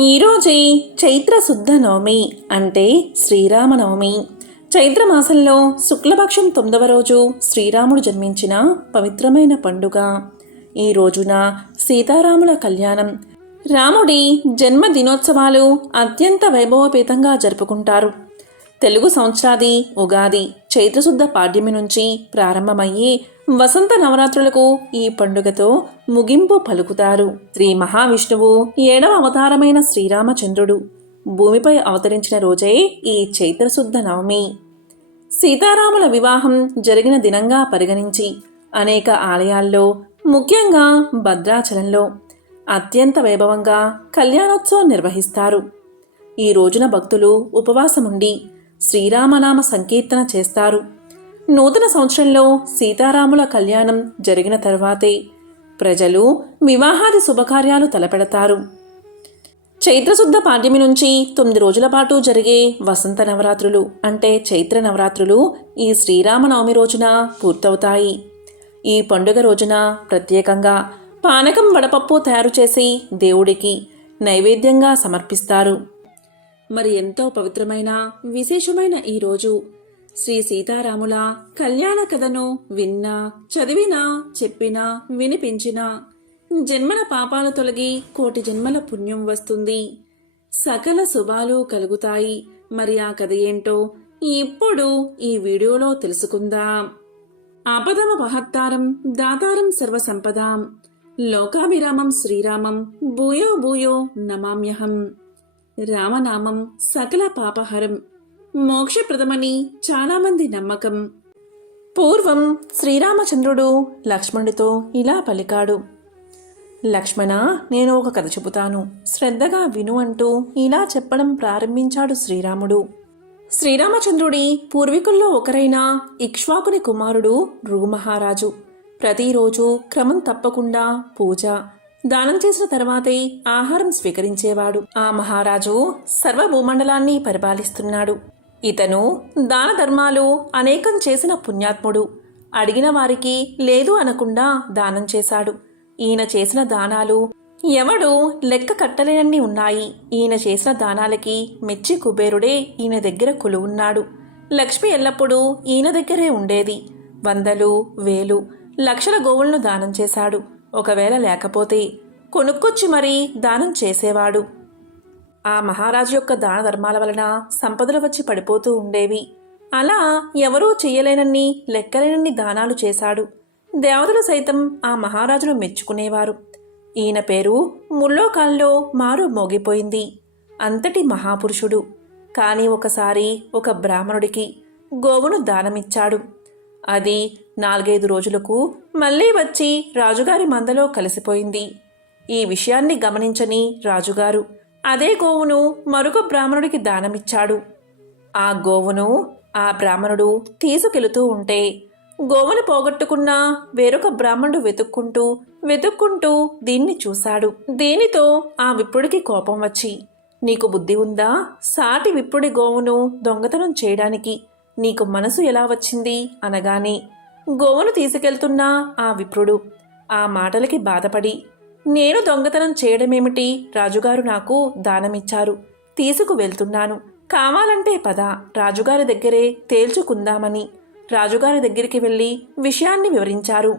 ఈరోజే చైత్ర శుద్ధ నవమి అంటే శ్రీరామనవమి. చైత్రమాసంలో శుక్లపక్షం 9వ రోజు శ్రీరాముడు జన్మించిన పవిత్రమైన పండుగ. ఈ రోజున సీతారాముల కళ్యాణం, రాముడి జన్మదినోత్సవాలు అత్యంత వైభవపేతంగా జరుపుకుంటారు. తెలుగు సంవత్సరాది ఉగాది చైత్రశుద్ధ పాడ్యమి నుంచి ప్రారంభమయ్యే వసంత నవరాత్రులకు ఈ పండుగతో ముగింపు పలుకుతారు. శ్రీ మహావిష్ణువు 7వ అవతారమైన శ్రీరామచంద్రుడు భూమిపై అవతరించిన రోజే ఈ చైత్రశుద్ధ నవమి. సీతారాముల వివాహం జరిగిన దినంగా పరిగణించి అనేక ఆలయాల్లో, ముఖ్యంగా భద్రాచలంలో అత్యంత వైభవంగా కళ్యాణోత్సవం నిర్వహిస్తారు. ఈ రోజున భక్తులు ఉపవాసముండి శ్రీరామనామ సంకీర్తన చేస్తారు. నూతన సంవత్సరంలో సీతారాముల కళ్యాణం జరిగిన తర్వాతే ప్రజలు వివాహాది శుభకార్యాలు తలపెడతారు. చైత్రశుద్ధ పాడ్యమి నుంచి 9 రోజుల పాటు జరిగే వసంత నవరాత్రులు అంటే చైత్ర నవరాత్రులు ఈ శ్రీరామనవమి రోజున పూర్తవుతాయి. ఈ పండుగ రోజున ప్రత్యేకంగా పానకం, వడపప్పు తయారు చేసి దేవుడికి నైవేద్యంగా సమర్పిస్తారు. మరి ఎంతో పవిత్రమైన విశేషమైన ఈ రోజు శ్రీ సీతారాముల కళ్యాణ కథను విన్నా, చదివినా, చెప్పినా, వినిపించినా జన్మల పాపాలు తొలగి కోటి జన్మల పుణ్యం వస్తుంది, సకల శుభాలు కలుగుతాయి. మరి ఆ కథ ఏంటో ఇప్పుడు ఈ వీడియోలో తెలుసుకుందాం. ఆపదమ మహత్తారం దాతారం సర్వసంపదాం లోకాభిరామం శ్రీరామం భూయో భూయో నమామ్యహం. రామనామం సకల పాపహరం, మోక్షప్రదమని చాలామంది నమ్మకం. పూర్వం శ్రీరామచంద్రుడు లక్ష్మణుడితో ఇలా పలికాడు. లక్ష్మణ, నేను ఒక కథ చెబుతాను, శ్రద్ధగా విను అంటూ ఇలా చెప్పడం ప్రారంభించాడు శ్రీరాముడు. శ్రీరామచంద్రుడి పూర్వీకుల్లో ఒకరైన ఇక్ష్వాకుని కుమారుడు భృగు మహారాజు ప్రతిరోజు క్రమం తప్పకుండా పూజ, దానం చేసిన తర్వాతే ఆహారం స్వీకరించేవాడు. ఆ మహారాజు సర్వభూమండలాన్ని పరిపాలిస్తున్నాడు. ఇతను దాన ధర్మాలు అనేకం చేసిన పుణ్యాత్ముడు. అడిగిన వారికి లేదు అనకుండా దానం చేశాడు. ఈయన చేసిన దానాలు ఎవడు లెక్క కట్టలేనన్ని ఉన్నాయి. ఈయన చేసిన దానాలకి మెచ్చి కుబేరుడే ఈయన దగ్గర కొలువున్నాడు. లక్ష్మి ఎల్లప్పుడూ ఈయన దగ్గరే ఉండేది. వందలు, వేలు, లక్షల గోవులను దానం చేశాడు. ఒకవేళ లేకపోతే కొనుక్కొచ్చి మరీ దానం చేసేవాడు. ఆ మహారాజు యొక్క దాన ధర్మాల వలన సంపదలు వచ్చి పడిపోతూ ఉండేవి. అలా ఎవరూ చెయ్యలేనన్ని, లెక్కలేనన్ని దానాలు చేశాడు. దేవతలు సైతం ఆ మహారాజును మెచ్చుకునేవారు. ఈయన పేరు ముల్లోకాల్లో మారు మోగిపోయింది. అంతటి మహాపురుషుడు. కానీ ఒకసారి ఒక బ్రాహ్మణుడికి గోవును దానమిచ్చాడు. అది 4-5 రోజులకు మళ్ళీ వచ్చి రాజుగారి మందలో కలిసిపోయింది. ఈ విషయాన్ని గమనించని రాజుగారు అదే గోవును మరొక బ్రాహ్మణుడికి దానమిచ్చాడు. ఆ గోవును ఆ బ్రాహ్మణుడు తీసుకెళుతూ ఉంటే గోవును పోగొట్టుకున్న వేరొక బ్రాహ్మణుడు వెతుక్కుంటూ దీన్ని చూశాడు. దీనితో ఆ విప్రుడికి కోపం వచ్చి, నీకు బుద్ధి ఉందా? సాటి విప్రుడి గోవును దొంగతనం చేయడానికి నీకు మనసు ఎలా వచ్చింది అనగానే గోవును తీసుకెళ్తున్న ఆ విప్రుడు ఆ మాటలకి బాధపడి, నేను దొంగతనం చేయడమేమిటి? రాజుగారు నాకు దానమిచ్చారు, తీసుకు వెళ్తున్నాను, కావాలంటే పద, రాజుగారి దగ్గరే తేల్చుకుందామని రాజుగారి దగ్గరికి వెళ్ళి విషయాన్ని వివరించారు.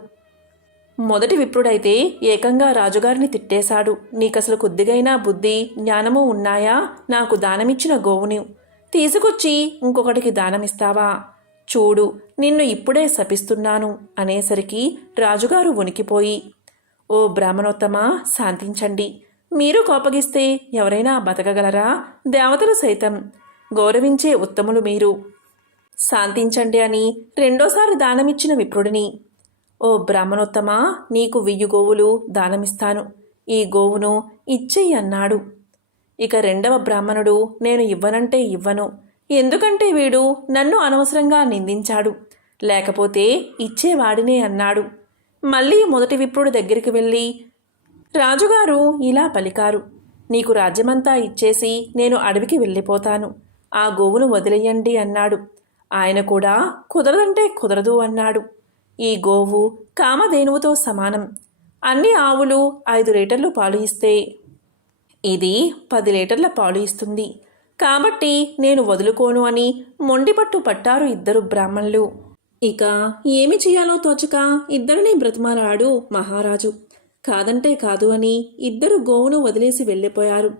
మొదటి విప్రుడైతే ఏకంగా రాజుగారిని తిట్టేశాడు. నీకసలు కొద్దిగైనా బుద్ధి, జ్ఞానము ఉన్నాయా? నాకు దానమిచ్చిన గోవుని తీసుకొచ్చి ఇంకొకటికి దానమిస్తావా? చూడు, నిన్ను ఇప్పుడే శపిస్తున్నాను అనేసరికి రాజుగారు వణికిపోయి, ఓ బ్రాహ్మణోత్తమా, శాంతించండి. మీరు కోపగిస్తే ఎవరైనా బతకగలరా? దేవతలు సైతం గౌరవించే ఉత్తములు మీరు, శాంతించండి అని రెండోసారి దానమిచ్చిన విప్రుడిని, ఓ బ్రాహ్మణోత్తమా, నీకు 1000 గోవులు దానమిస్తాను, ఈ గోవును ఇచ్చేయి అన్నాడు. ఇక రెండవ బ్రాహ్మణుడు, నేను ఇవ్వనంటే ఇవ్వను, ఎందుకంటే వీడు నన్ను అనవసరంగా నిందించాడు, లేకపోతే ఇచ్చేవాడినే అన్నాడు. మళ్ళీ మొదటి విప్రుడు దగ్గరికి వెళ్ళి, రాజుగారు ఇలా పలికారు, నీకు రాజ్యమంతా ఇచ్చేసి నేను అడవికి వెళ్ళిపోతాను, ఆ గోవును వదిలేయండి అన్నాడు. ఆయన కూడా కుదరదంటే కుదరదు అన్నాడు. ఈ గోవు కామధేనువుతో సమానం. అన్ని ఆవులు 5 లీటర్లు పాలు ఇస్తే ఇది 10 లీటర్ల పాలు ఇస్తుంది, కాబట్టి నేను వదులుకోను అని మొండిపట్టు పట్టారు ఇద్దరు బ్రాహ్మణులు. ఇక ఏమి చేయాలో తోచక ఇద్దరినీ బ్రతిమాలాడు మహారాజు. కాదంటే కాదు అని ఇద్దరు గోవును వదిలేసి వెళ్ళిపోయారు.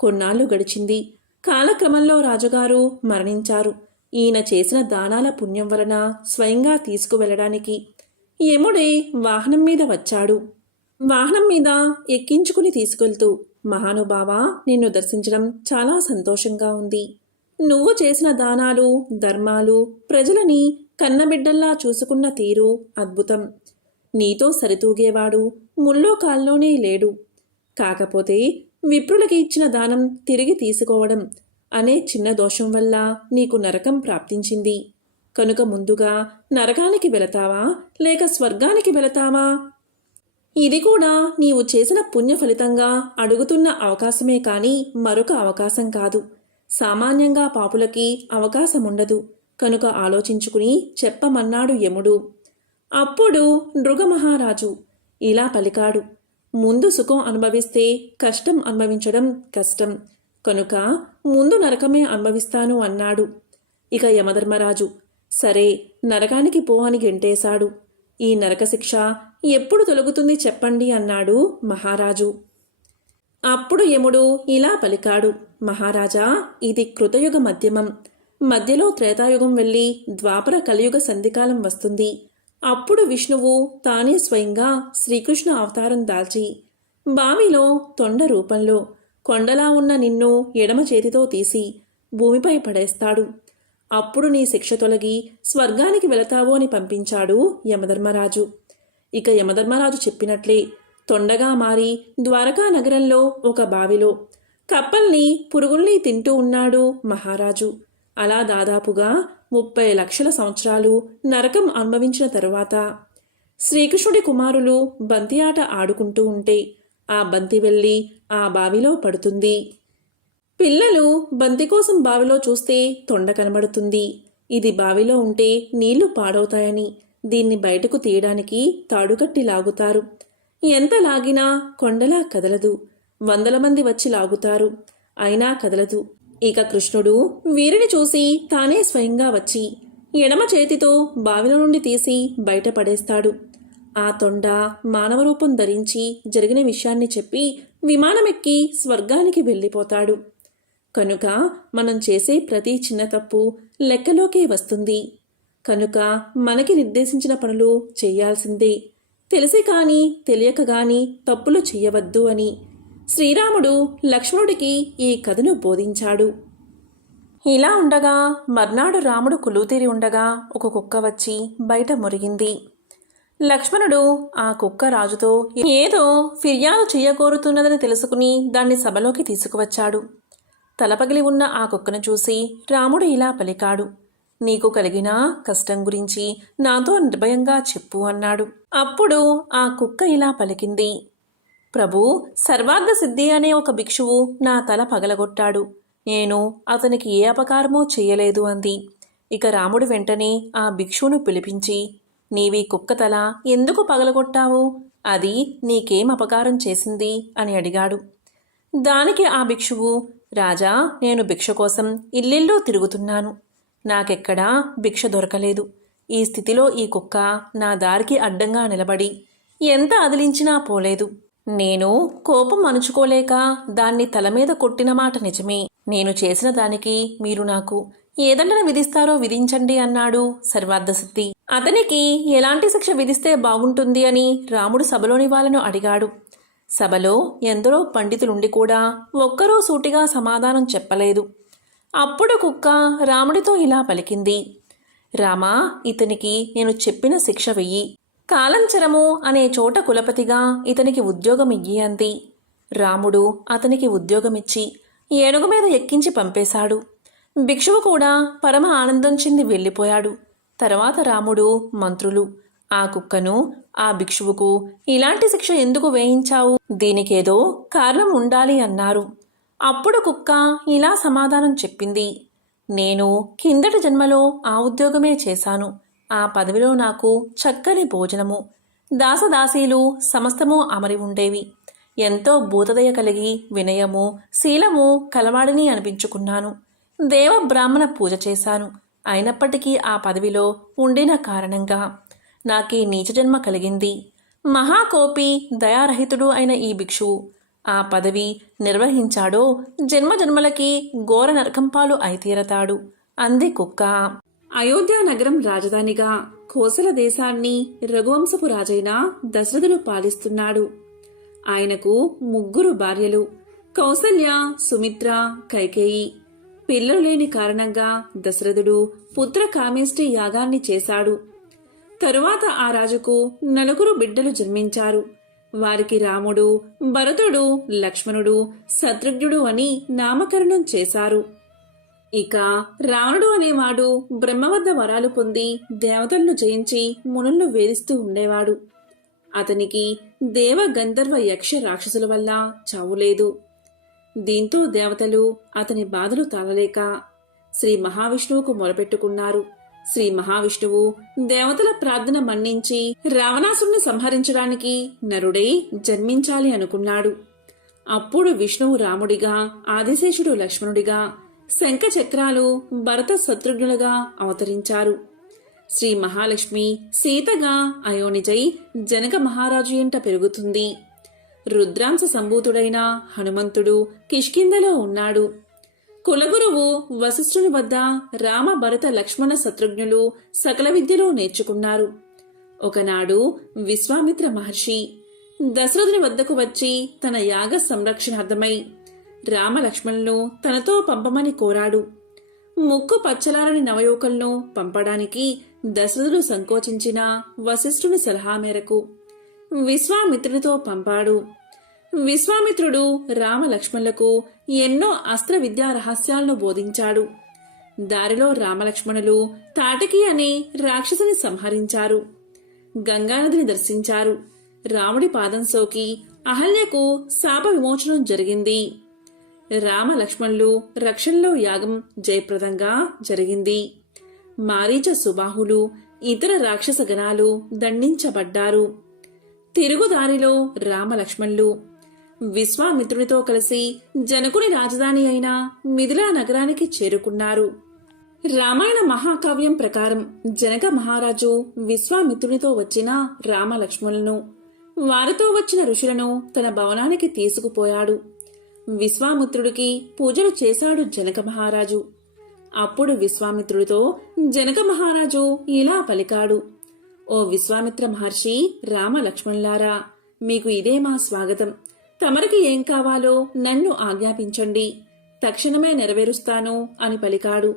కొన్నాళ్ళు గడిచింది. కాలక్రమంలో రాజుగారు మరణించారు. ఈయన చేసిన దానాల పుణ్యం వలన స్వయంగా తీసుకువెళ్ళడానికి యముడే వాహనం మీద వచ్చాడు. వాహనం మీద ఎక్కించుకుని తీసుకెళ్తూ, మహానుభావా, నిన్ను దర్శించడం చాలా సంతోషంగా ఉంది. నువ్వు చేసిన దానాలు ధర్మాలు, ప్రజలని కన్నబిడ్డల్లా చూసుకున్న తీరు అద్భుతం. నీతో సరితూగేవాడు ముల్లోకాల్లోనే లేడు. కాకపోతే విప్రులకి ఇచ్చిన దానం తిరిగి తీసుకోవడం అనే చిన్న దోషం వల్ల నీకు నరకం ప్రాప్తించింది. కనుక ముందుగా నరకానికి వెళతావా లేక స్వర్గానికి వెళతావా? ఇది కూడా నీవు చేసిన పుణ్య ఫలితంగా అడుగుతున్న అవకాశమే కాని మరొక అవకాశం కాదు. సామాన్యంగా పాపులకి అవకాశముండదు. కనుక ఆలోచించుకుని చెప్పమన్నాడు యముడు. అప్పుడు నృగమహారాజు ఇలా పలికాడు. ముందు సుఖం అనుభవిస్తే కష్టం అనుభవించడం కష్టం, కనుక ముందు నరకమే అనుభవిస్తాను అన్నాడు. ఇక యమధర్మరాజు సరే నరకానికి పో అని గెంటేశాడు. ఈ నరకశిక్ష ఎప్పుడు తొలగుతుంది చెప్పండి అన్నాడు మహారాజు. అప్పుడు యముడు ఇలా పలికాడు. మహారాజా, ఇది కృతయుగ మధ్యమం. మధ్యలో త్రేతాయుగం వెళ్ళి ద్వాపర కలియుగ సంధికాలం వస్తుంది. అప్పుడు విష్ణువు తానే స్వయంగా శ్రీకృష్ణ అవతారం దాల్చి బావిలో తొండ రూపంలో కొండలా ఉన్న నిన్ను ఎడమ చేతితో తీసి భూమిపై పడేస్తాడు. అప్పుడు నీ శిక్ష తొలగి స్వర్గానికి వెళతావు అని పంపించాడు యమధర్మరాజు. ఇక యమధర్మరాజు చెప్పినట్లే తొండగా మారి ద్వారకా నగరంలో ఒక బావిలో కప్పల్ని పురుగుల్ని తింటూ ఉన్నాడు మహారాజు. అలా దాదాపుగా 30 లక్షల సంవత్సరాలు నరకం అనుభవించిన తరువాత శ్రీకృష్ణుడి కుమారులు బంతి ఆట ఆడుకుంటూ ఉంటే ఆ బంతి వెళ్ళి ఆ బావిలో పడుతుంది. పిల్లలు బంతి కోసం బావిలో చూస్తే తొండ కనబడుతుంది. ఇది బావిలో ఉంటే నీళ్లు పాడవుతాయని దీన్ని బయటకు తీయడానికి తాడుకట్టి లాగుతారు. ఎంత లాగినా కొండలా కదలదు. 100 మంది వచ్చి లాగుతారు, అయినా కదలదు. ఇక కృష్ణుడు వీరిని చూసి తానే స్వయంగా వచ్చి ఎడమ చేతితో బావిలో నుండి తీసి బయటపడేస్తాడు. ఆ తొండ మానవ రూపం ధరించి జరిగిన విషయాన్ని చెప్పి విమానమెక్కి స్వర్గానికి వెళ్ళిపోతాడు. కనుక మనం చేసే ప్రతి చిన్న తప్పు లెక్కలోకే వస్తుంది. కనుక మనకి నిర్దేశించిన పనులు చెయ్యాల్సిందే. తెలిసి కానీ తెలియక గాని తప్పులు చెయ్యవద్దు అని శ్రీరాముడు లక్ష్మణుడికి ఈ కథను బోధించాడు. ఇలా ఉండగా మర్నాడు రాముడు కొలువుతీరి ఉండగా ఒక కుక్క వచ్చి బయట మురిగింది. లక్ష్మణుడు ఆ కుక్క రాజుతో ఏదో ఫిర్యాదు చెయ్యకోరుతున్నదని తెలుసుకుని దాన్ని సభలోకి తీసుకువచ్చాడు. తలపగిలి ఉన్న ఆ కుక్కను చూసి రాముడు ఇలా పలికాడు. నీకు కలిగిన కష్టం గురించి నాతో నిర్భయంగా చెప్పు అన్నాడు. అప్పుడు ఆ కుక్క ఇలా పలికింది. ప్రభు, సర్వార్థ సిద్ధి అనే ఒక భిక్షువు నా తల పగలగొట్టాడు. నేను అతనికి ఏ అపకారమూ చెయ్యలేదు అంది. ఇక రాముడు వెంటనే ఆ భిక్షువును పిలిపించి, నీవీ కుక్క తల ఎందుకు పగలగొట్టావు? అది నీకేం అపకారం చేసింది అని అడిగాడు. దానికి ఆ భిక్షువు, రాజా, నేను భిక్ష కోసం ఇల్లిల్లో తిరుగుతున్నాను. నాకెక్కడా భిక్ష దొరకలేదు. ఈ స్థితిలో ఈ కుక్క నా దారికి అడ్డంగా నిలబడి ఎంత అదిలించినా పోలేదు. నేను కోపం అణుచుకోలేక దాన్ని తల మీద కొట్టిన మాట నిజమే. నేను చేసిన దానికి మీరు నాకు ఏ దండన విధిస్తారో విధించండి అన్నాడు సర్వార్థసిద్ధి. అతనికి ఎలాంటి శిక్ష విధిస్తే బాగుంటుంది అని రాముడు సభలోని వాళ్ళను అడిగాడు. సభలో ఎందరో పండితులుండి కూడా ఒక్కరూ సూటిగా సమాధానం చెప్పలేదు. అప్పుడు కుక్క రాముడితో ఇలా పలికింది. రామా, ఇతనికి నేను చెప్పిన శిక్ష వెయ్యి. కాలంచరము అనే చోట కులపతిగా ఇతనికి ఉద్యోగం ఇయ్యి అంది. రాముడు అతనికి ఉద్యోగమిచ్చి ఏనుగు మీద ఎక్కించి పంపేశాడు. భిక్షువు కూడా పరమ ఆనందం చెంది వెళ్ళిపోయాడు. తర్వాత రాముడు, మంత్రులు ఆ కుక్కను ఆ భిక్షువుకు ఇలాంటి శిక్ష ఎందుకు వేయించావు? దీనికేదో కారణం ఉండాలి అన్నారు. అప్పుడు కుక్క ఇలా సమాధానం చెప్పింది. నేను కిందటి జన్మలో ఆ ఉద్యోగమే చేశాను. ఆ పదవిలో నాకు చక్కని భోజనము, దాసదాసీలు సమస్తము అమరి ఉండేవి. ఎంతో భూతదయ కలిగి వినయము శీలము కలవాడిని అనిపించుకున్నాను. దేవ బ్రాహ్మణ పూజ చేశాను. అయినప్పటికీ ఆ పదవిలో ఉండిన కారణంగా నాకీ నీచజన్మ కలిగింది. మహాకోపి దయారహితుడు అయిన ఈ భిక్షువు ఆ పదవి నిర్వహించాడో జన్మజన్మలకి ఘోర నరకంపాలు అయితీరతాడు అంది కుక్క. అయోధ్య నగరం రాజధానిగా కోసల దేశాన్ని రఘువంశపు రాజైన దశరథుడు పాలిస్తున్నాడు. ఆయనకు 3 భార్యలు, కౌసల్య, సుమిత్ర, కైకేయి. పిల్లలు లేని కారణంగా దశరథుడు పుత్ర కామేష్టి యాగాన్ని చేశాడు. తరువాత ఆ రాజుకు 4 బిడ్డలు జన్మించారు. వారికి రాముడు, భరతుడు, లక్ష్మణుడు, శత్రుఘ్నుడు అని నామకరణం చేశారు. ఇక రావణుడు అనేవాడు బ్రహ్మ వద్ద వరాలు పొంది దేవతలను జయించి మునులను వేధిస్తూ ఉండేవాడు. అతనికి దేవ గంధర్వ యక్ష రాక్షసుల వల్ల చావులేదు. దీంతో దేవతలు అతని బాధలు తాళలేక శ్రీ మహావిష్ణువుకు మొరపెట్టుకున్నారు. శ్రీ మహావిష్ణువు దేవతల ప్రార్థన మన్నించి రావణాసురుని సంహరించడానికి నరుడై జన్మించాలి అనుకున్నాడు. అప్పుడు విష్ణువు రాముడిగా, ఆదిశేషుడు లక్ష్మణుడిగా, శంఖ చక్రాలు భరత శత్రుఘ్నులుగా అవతరించారు. శ్రీ మహాలక్ష్మి సీతగా అయోనిజై జనక మహారాజు ఎంట పెరుగుతుంది. రుద్రాంశ సంభూతుడైన హనుమంతుడు కిష్కింధలో ఉన్నాడు. కులగురువు వశిష్ఠుని వద్ద రామ భరత లక్ష్మణ శత్రుఘ్నులు సకల విద్యలు నేర్చుకున్నారు. ఒకనాడు విశ్వామిత్ర మహర్షి దశరథుని వద్దకు వచ్చి తన యాగ సంరక్షణార్థమై రామ లక్ష్మణులను తనతో పంపమని కోరాడు. ముక్కు పచ్చలారని నవయువకులను పంపడానికి దశరథుడు సంకోచించిన వశిష్ఠుని సలహా మేరకు విశ్వామిత్రునితో పంపాడు. విశ్వామిత్రుడు రామ లక్ష్మణులకు ఎన్నో అస్త్ర విద్యా రహస్యాలను బోధించాడు. దారిలో రామలక్ష్మణులు తాటకి అనే రాక్షసుని సంహరించారు. గంగానదిని దర్శించారు. రాముడి పాదం సోకి అహల్యకు శాప విమోచనం జరిగింది. రామ లక్ష్మణులు రక్షణలో యాగం జయప్రదంగా జరిగింది. మారీచ సుబాహులు ఇతర రాక్షస గణాలు దండించబడ్డారు. తిరుగుదారిలో రామ లక్ష్మణులు విశ్వామిత్రునితో కలిసి జనకుని రాజధాని అయిన మిథిలా నగరానికి చేరుకున్నారు. రామాయణ మహాకావ్యం ప్రకారం జనక మహారాజు విశ్వామిత్రునితో వచ్చిన రామ లక్ష్మణులను, వారితో వచ్చిన ఋషులను తన భవనానికి తీసుకుపోయాడు. విశ్వామిత్రుడికి పూజలు చేశాడు జనక మహారాజు. అప్పుడు విశ్వామిత్రుడితో జనక మహారాజు ఇలా పలికాడు: ఓ విశ్వామిత్ర మహర్షి, రామ లక్ష్మణులారా, మీకు ఇదే మా స్వాగతం. తమరికి ఏం కావాలో నన్ను ఆజ్ఞాపించండి, తక్షణమే నెరవేరుస్తాను అని పలికాడు.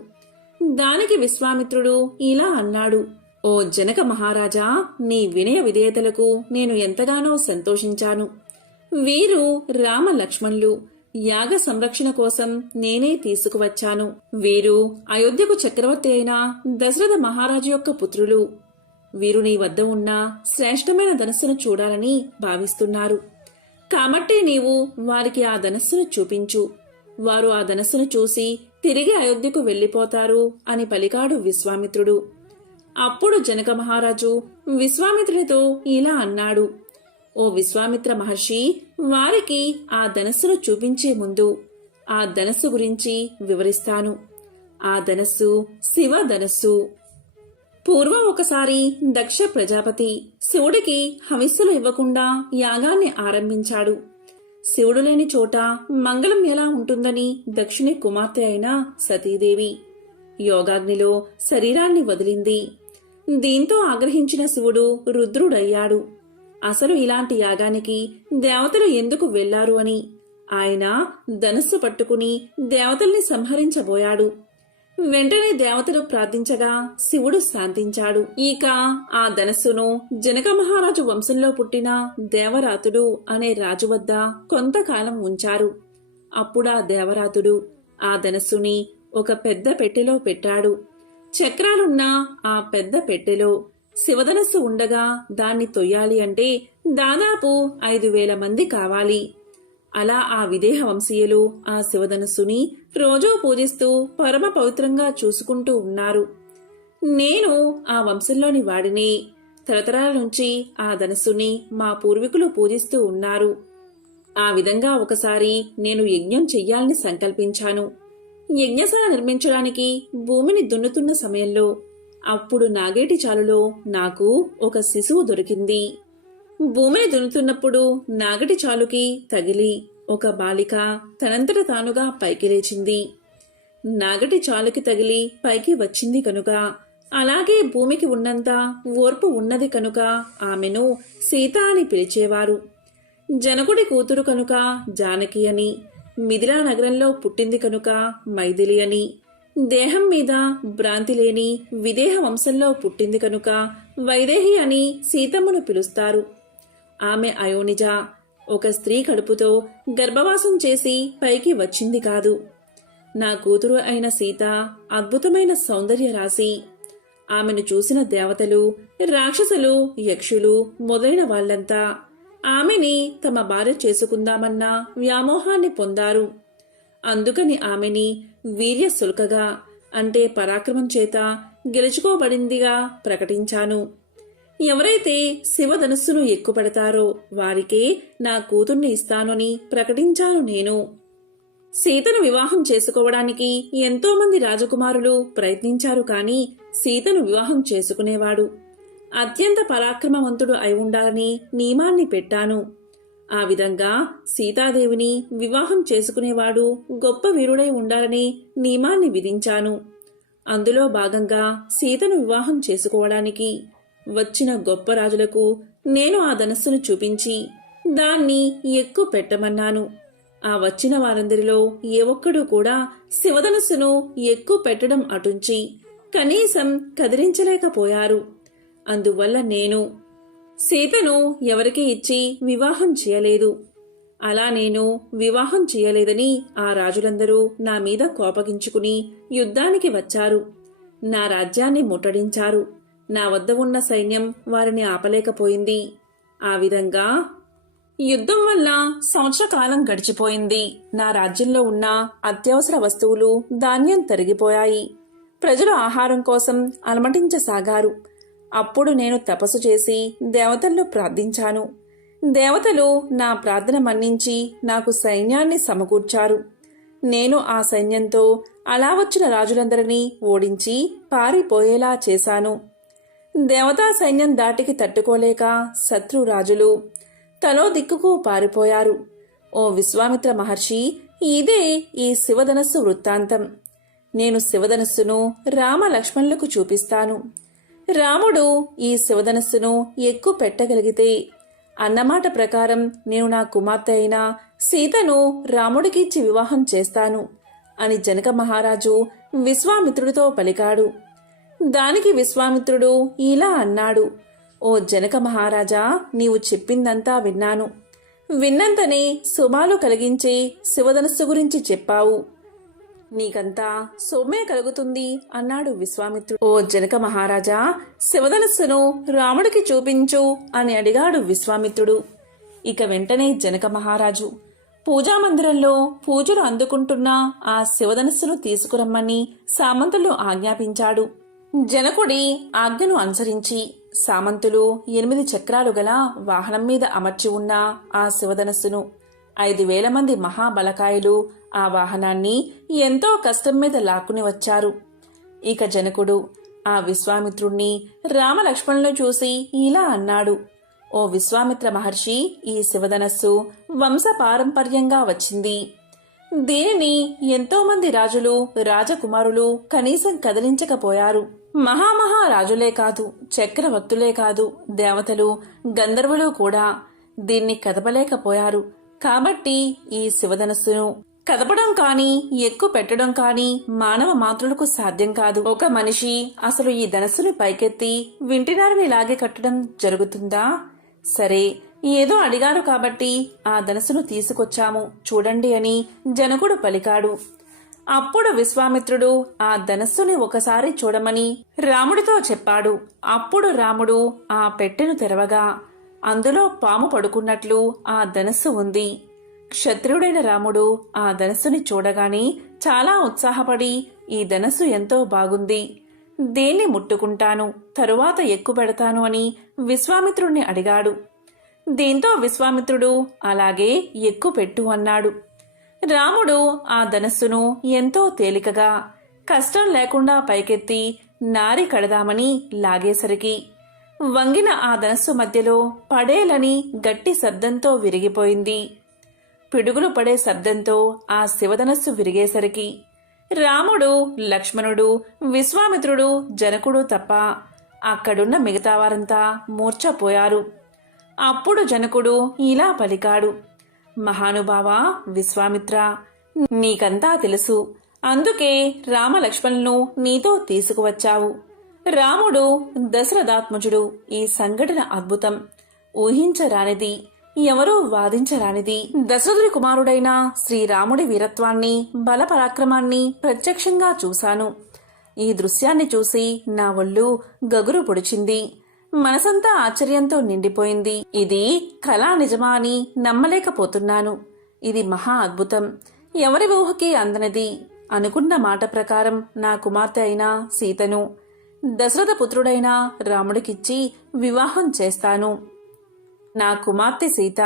దానికి విశ్వామిత్రుడు ఇలా అన్నాడు: ఓ జనక మహారాజా, నీ వినయ విధేయతలకు నేను ఎంతగానో సంతోషించాను. వీరు రామ లక్ష్మణులు యాగ సంరక్షణ కోసం నేనే తీసుకువచ్చాను. వీరు అయోధ్యకు చక్రవర్తి అయిన దశరథ మహారాజు యొక్క పుత్రులు. వీరు నీ వద్ద ఉన్న శ్రేష్టమైన ధనస్సును చూడాలని భావిస్తున్నారు. కాబట్టి నీవు వారికి ఆ ధనస్సును చూపించు. వారు ఆ ధనస్సును చూసి తిరిగి అయోధ్యకు వెళ్లిపోతారు అని పలికాడు విశ్వామిత్రుడు. అప్పుడు జనక మహారాజు విశ్వామిత్రునితో ఇలా అన్నాడు: ఓ విశ్వామిత్ర మహర్షి, వారికి ఆ ధనస్సును చూపించే ముందు ఆ ధనస్సు గురించి వివరిస్తాను. ఆ ధనస్సు శివ ధనస్సు. పూర్వం ఒకసారి దక్ష ప్రజాపతి శివుడికి హవిస్సులు ఇవ్వకుండా యాగాన్ని ఆరంభించాడు. శివుడు లేని చోట మంగళం ఎలా ఉంటుందని దక్షుని కుమార్తె అయిన సతీదేవి యోగాగ్నిలో శరీరాన్ని వదిలింది. దీంతో ఆగ్రహించిన శివుడు రుద్రుడయ్యాడు. అసలు ఇలాంటి యాగానికి దేవతలు ఎందుకు వెళ్లారు అని ఆయన ధనస్సు పట్టుకుని దేవతల్ని సంహరించబోయాడు. వెంటనే దేవతలు ప్రార్థించగా శివుడు శాంతించాడు. ఇక ఆ ధనస్సును జనక మహారాజు వంశంలో పుట్టిన దేవరాతుడు అనే రాజు వద్ద కొంతకాలం ఉంచారు. అప్పుడా దేవరాతుడు ఆ ధనస్సుని ఒక పెద్ద పెట్టెలో పెట్టాడు. చక్రాలున్న ఆ పెద్ద పెట్టెలో శివధనస్సు ఉండగా దాన్ని తొయ్యాలి అంటే దాదాపు 5,000 మంది కావాలి. అలా ఆ విదేహ వంశీయులు ఆ శివధనస్సుని రోజూ పూజిస్తూ పరమ పవిత్రంగా చూసుకుంటూ ఉన్నారు. నేను ఆ వంశంలోని వాడిని. తరతరాల నుంచి ఆ ధనస్సుని మా పూర్వీకులు పూజిస్తూ ఉన్నారు. ఆ విధంగా ఒకసారి నేను యజ్ఞం చెయ్యాలని సంకల్పించాను. యజ్ఞశాల నిర్మించడానికి భూమిని దున్నుతున్న సమయంలో అప్పుడు నాగేటి చాలులో నాకు ఒక శిశువు దొరికింది. భూమిని దున్నుతున్నప్పుడు నాగటి చాలుకి తగిలి ఒక బాలిక తనంతట తానుగా పైకి లేచింది. నాగటి చాలుకి తగిలి పైకి వచ్చింది కనుక, అలాగే భూమికి ఉన్నంత ఓర్పు ఉన్నది కనుక ఆమెను సీత అని పిలిచేవారు. జనకుడి కూతురు కనుక జానకి అని, మిథిలా నగరంలో పుట్టింది కనుక మైథిలి అని, దేహం మీద భ్రాంతి లేని విదేహ వంశంలో పుట్టింది కనుక వైదేహి అని సీతమ్మను పిలుస్తారు. ఆమె అయోనిజ, ఒక స్త్రీ కడుపుతో గర్భవాసం చేసి పైకి వచ్చింది కాదు. నా కూతురు అయిన సీత అద్భుతమైన సౌందర్య రాశి. ఆమెను చూసిన దేవతలు, రాక్షసులు, యక్షులు మొదలైన వాళ్లంతా ఆమెని తమ భార్య చేసుకుందామన్న వ్యామోహాన్ని పొందారు. అందుకని ఆమెని వీర్యశుల్కగా అంటే పరాక్రమం చేత గెలుచుకోబడిందిగా ప్రకటించాను. ఎవరైతే శివధనుస్సును ఎక్కుపెడతారో వారికే నా కూతుర్ని ఇస్తానని ప్రకటించాను నేను. సీతను వివాహం చేసుకోవడానికి ఎంతో మంది రాజకుమారులు ప్రయత్నించారు, కాని సీతను వివాహం చేసుకునేవాడు అత్యంత పరాక్రమవంతుడు అయి ఉండాలని నియమాన్ని పెట్టాను. ఆ విధంగా సీతాదేవిని వివాహం చేసుకునేవాడు గొప్ప వీరుడై ఉండాలని నియమాన్ని విధించాను. అందులో భాగంగా సీతను వివాహం చేసుకోవడానికి వచ్చిన గొప్ప రాజులకు నేను ఆ ధనస్సును చూపించి దాన్ని ఎక్కువ పెట్టమన్నాను. ఆ వచ్చిన వారందరిలో ఏ ఒక్కడూ కూడా శివధనుస్సును ఎక్కువ పెట్టడం అటుంచి కనీసం కదిలించలేకపోయారు. అందువల్ల నేను సీతను ఎవరికి ఇచ్చి వివాహం చేయలేదు. అలా నేను వివాహం చేయలేదని ఆ రాజులందరూ నా మీద కోపగించుకుని యుద్ధానికి వచ్చారు. నా రాజ్యాన్ని ముట్టడించారు. నా వద్ద ఉన్న సైన్యం వారిని ఆపలేకపోయింది. ఆ విధంగా యుద్ధం వల్ల సంవత్సర కాలం గడిచిపోయింది. నా రాజ్యంలో ఉన్న అత్యవసర వస్తువులు, ధాన్యం తరిగిపోయాయి. ప్రజలు ఆహారం కోసం అలమటించసాగారు. అప్పుడు నేను తపస్సు చేసి దేవతలను ప్రార్థించాను. దేవతలు నా ప్రార్థన మన్నించి నాకు సైన్యాన్ని సమకూర్చారు. నేను ఆ సైన్యంతో అలా వచ్చిన రాజులందరినీ ఓడించి పారిపోయేలా చేశాను. దేవతా సైన్యం దాటికి తట్టుకోలేక శత్రు రాజులు తలో దిక్కుకు పారిపోయారు. ఓ విశ్వామిత్ర మహర్షి, ఇదే ఈ శివధనస్సు వృత్తాంతం. నేను శివధనస్సును రామ లక్ష్మణులకు చూపిస్తాను. రాముడు ఈ శివధనస్సును ఎక్కువ పెట్టగలిగితే అన్నమాట ప్రకారం నేను నా కుమార్తె అయిన సీతను రాముడికి ఇచ్చి వివాహం చేస్తాను అని జనక మహారాజు విశ్వామిత్రుడితో పలికాడు. దానికి విశ్వామిత్రుడు ఇలా అన్నాడు, ఓ జనక మహారాజా, నీవు చెప్పిందంతా విన్నాను. విన్నంతనే శుభాలు కలిగించే శివధనస్సు గురించి చెప్పావు. నీకంతా సొమ్మే కలుగుతుంది అన్నాడు విశ్వామిత్రుడు. ఓ జనక మహారాజా, శివధనస్సును రాముడికి చూపించు అని అడిగాడు విశ్వామిత్రుడు. ఇక వెంటనే జనక మహారాజు పూజామందిరంలో పూజలు అందుకుంటున్న ఆ శివధనస్సును తీసుకురమ్మని సామంతులు ఆజ్ఞాపించాడు. జనకుడి ఆజ్ఞను అనుసరించి సామంతులు 8 చక్రాలు గల వాహనం మీద అమర్చి ఉన్న ఆ శివధనస్సును 5,000 మంది మహాబలకాయులు ఆ వాహనాన్ని ఎంతో కష్టం మీద లాక్కుని వచ్చారు. ఇక జనకుడు ఆ విశ్వామిత్రుణ్ణి రామలక్ష్మణులను చూసి ఇలా అన్నాడు, ఓ విశ్వామిత్ర మహర్షి, ఈ శివధనస్సు వంశపారంపర్యంగా వచ్చింది. దీనిని ఎంతో మంది రాజులు, రాజకుమారులు కనీసం కదిలించకపోయారు. మహారాజులే కాదు, చక్రవర్తులే కాదు, దేవతలు, గంధర్వులు కూడా దీన్ని కదపలేకపోయారు. కాబట్టి ఈ శివధనస్సును కదపడం కాని ఎక్కువ పెట్టడం కాని మానవ మాతృలకు సాధ్యం కాదు. ఒక మనిషి అసలు ఈ ధనస్సుని పైకెత్తి వింటినారిని లాగే కట్టడం జరుగుతుందా? సరే, ఏదో అడిగారు కాబట్టి ఆ ధనస్సును తీసుకొచ్చాము, చూడండి అని జనకుడు పలికాడు. అప్పుడు విశ్వామిత్రుడు ఆ ధనస్సుని ఒకసారి చూడమని రాముడితో చెప్పాడు. అప్పుడు రాముడు ఆ పెట్టెను తెరవగా అందులో పాము పడుకున్నట్లు ఆ ధనస్సు ఉంది. క్షత్రియుడైన రాముడు ఆ ధనస్సుని చూడగానే చాలా ఉత్సాహపడి, ఈ ధనస్సు ఎంతో బాగుంది, దీన్ని ముట్టుకుంటాను, తరువాత ఎక్కుపెడతాను అని విశ్వామిత్రుణ్ణి అడిగాడు. దీంతో విశ్వామిత్రుడు అలాగే ఎక్కుపెట్టు అన్నాడు. రాముడు ఆ ధనస్సును ఎంతో తేలికగా కష్టం లేకుండా పైకెత్తి నారి కడదామని లాగేసరికి వంగిన ఆ ధనస్సు మధ్యలో పడేలని గట్టి శబ్దంతో విరిగిపోయింది. పిడుగులు పడే శబ్దంతో ఆ శివధనస్సు విరిగేసరికి రాముడు, లక్ష్మణుడు, విశ్వామిత్రుడు, జనకుడు తప్ప అక్కడున్న మిగతా వారంతా మూర్ఛపోయారు. అప్పుడు జనకుడు ఇలా పలికాడు: మహానుభావా విశ్వామిత్ర, నీకంతా తెలుసు, అందుకే రామలక్ష్మణులను నీతో తీసుకువచ్చావు. రాముడు దశరథాత్మజుడు. ఈ సంఘటన అద్భుతం, ఊహించరానిది, ఎవరూ వాదించరానిది. దశరథుడి కుమారుడైన శ్రీరాముడి వీరత్వాన్ని, బలపరాక్రమాన్ని ప్రత్యక్షంగా చూశాను. ఈ దృశ్యాన్ని చూసి నా ఒళ్ళు గగురు పొడిచింది. మనసంతా ఆశ్చర్యంతో నిండిపోయింది. ఇది కళా నిజమా అని నమ్మలేకపోతున్నాను. ఇది మహా అద్భుతం, ఎవరి ఊహకి అందనిది. అనుకున్న మాట ప్రకారం నా కుమార్తె అయిన సీతను దశరథ పుత్రుడైన రాముడికిచ్చి వివాహం చేస్తాను. నా కుమార్తె సీత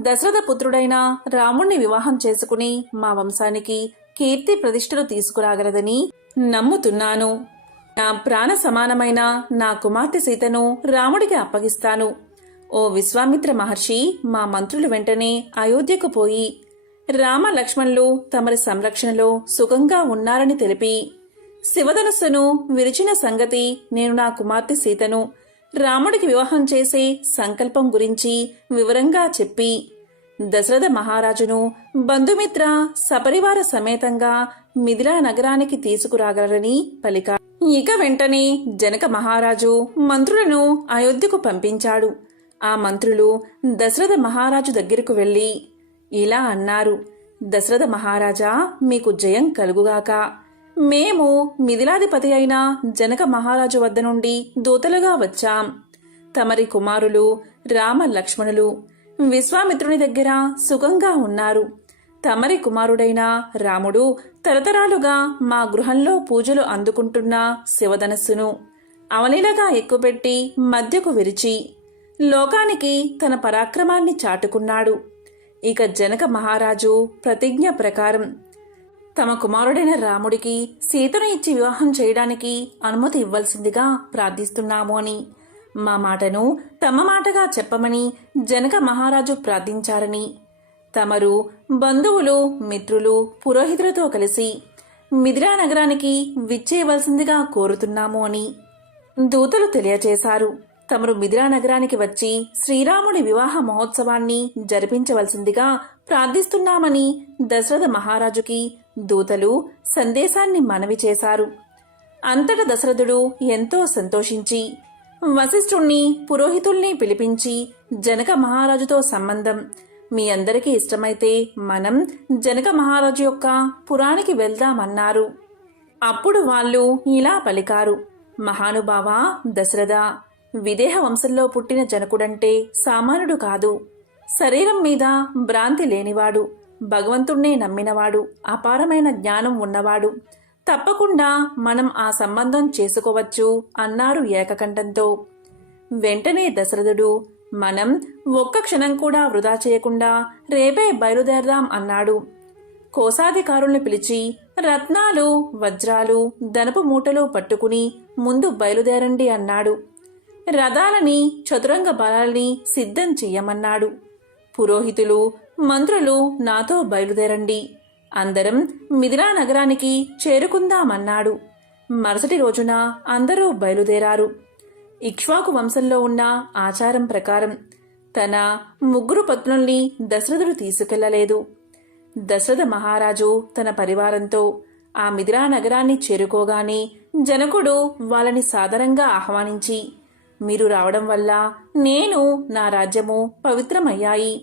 దశరథ పుత్రుడైన రాముణ్ణి వివాహం చేసుకుని మా వంశానికి కీర్తి ప్రతిష్టలు తీసుకురాగలదని నమ్ముతున్నాను. నా ప్రాణ సమానమైన నా కుమార్తె సీతను రాముడికి అప్పగిస్తాను. ఓ విశ్వామిత్ర మహర్షి, మా మంత్రులు వెంటనే అయోధ్యకు పోయి రామ లక్ష్మణులు తమరి సంరక్షణలో సుఖంగా ఉన్నారని తెలిపి శివధనస్సును విరిచిన సంగతి, నేను నా కుమార్తె సీతను రాముడికి వివాహం చేసే సంకల్పం గురించి వివరంగా చెప్పి దశరథ మహారాజును బంధుమిత్ర సపరివార సమేతంగా మిథిలా నగరానికి తీసుకురాగలరని పలికా. ఇక వెంటనే జనక మహారాజు మంత్రులను అయోధ్యకు పంపించాడు. ఆ మంత్రులు దశరథ మహారాజు దగ్గరకు వెళ్లి ఇలా అన్నారు: దశరథ మహారాజా, మీకు జయం కలుగుగాక. మేము మిథిలాధిపతి అయిన జనక మహారాజు వద్ద నుండి దూతలుగా వచ్చాం. తమరి కుమారులు రామ లక్ష్మణులు విశ్వామిత్రుని దగ్గర సుఖంగా ఉన్నారు. తమరి కుమారుడైన రాముడు తరతరాలుగా మా గృహంలో పూజలు అందుకుంటున్న శివధనస్సును అవలీలగా ఎక్కుపెట్టి మధ్యకు విరిచి లోకానికి తన పరాక్రమాన్ని చాటుకున్నాడు. ఇక జనక మహారాజు ప్రతిజ్ఞ ప్రకారం తమ కుమారుడైన రాముడికి సీతను ఇచ్చి వివాహం చేయడానికి అనుమతి ఇవ్వాల్సిందిగా ప్రార్థిస్తున్నాము అని, మా మాటను తమ మాటగా చెప్పమని జనక మహారాజు ప్రార్థించారని, తమరు బంధువులు, మిత్రులు, పురోహితులతో కలిసి మిథిలా నగరానికి విచ్చేయవలసిందిగా కోరుతున్నాము అని దూతలు తెలియచేశారు. తమరు మిథిలా నగరానికి వచ్చి శ్రీరాముడి వివాహ మహోత్సవాన్ని జరిపించవలసిందిగా ప్రార్థిస్తున్నామని దశరథ మహారాజుకి దూతలు సందేశాన్ని మనవి చేశారు. అంతట దశరథుడు ఎంతో సంతోషించి వశిష్ఠుణ్ణి, పురోహితుల్ని పిలిపించి జనక మహారాజుతో సంబంధం, మీ అందరికీ ఇష్టమైతే మనం జనక మహారాజు యొక్క పురానికి వెళ్దామన్నారు. అప్పుడు వాళ్ళు ఇలా పలికారు: మహానుభావా దశరథ, విదేహ వంశంలో పుట్టిన జనకుడంటే సామాన్యుడు కాదు. శరీరం మీద భ్రాంతి లేనివాడు, భగవంతుణ్ణే నమ్మినవాడు, అపారమైన జ్ఞానం ఉన్నవాడు. తప్పకుండా మనం ఆ సంబంధం చేసుకోవచ్చు అన్నారు ఏకకంఠంతో. వెంటనే దశరథుడు, మనం ఒక్క క్షణం కూడా వృధా చేయకుండా రేపే బయలుదేరదాం అన్నాడు. కోశాధికారుల్ని పిలిచి రత్నాలు, వజ్రాలు, ధనపు మూటలు పట్టుకుని ముందు బయలుదేరండి అన్నాడు. రథాలని, చతురంగ బలాలని సిద్ధం చెయ్యమన్నాడు. పురోహితులు, మంత్రులు నాతో బయలుదేరండి, అందరం మిథిలా నగరానికి చేరుకుందామన్నాడు. మరుసటి రోజున అందరూ బయలుదేరారు. ఇక్ష్వాకు వంశంలో ఉన్న ఆచారం ప్రకారం తన ముగ్గురు పత్నుల్ని దశరథుడు తీసుకెళ్లలేదు. దశరథ మహారాజు తన పరివారంతో ఆ మిథిలా నగరాన్ని చేరుకోగానే జనకుడు వాళ్ళని సాదరంగా ఆహ్వానించి, మీరు రావడం వల్ల నేను, నా రాజ్యము పవిత్రమయ్యాయి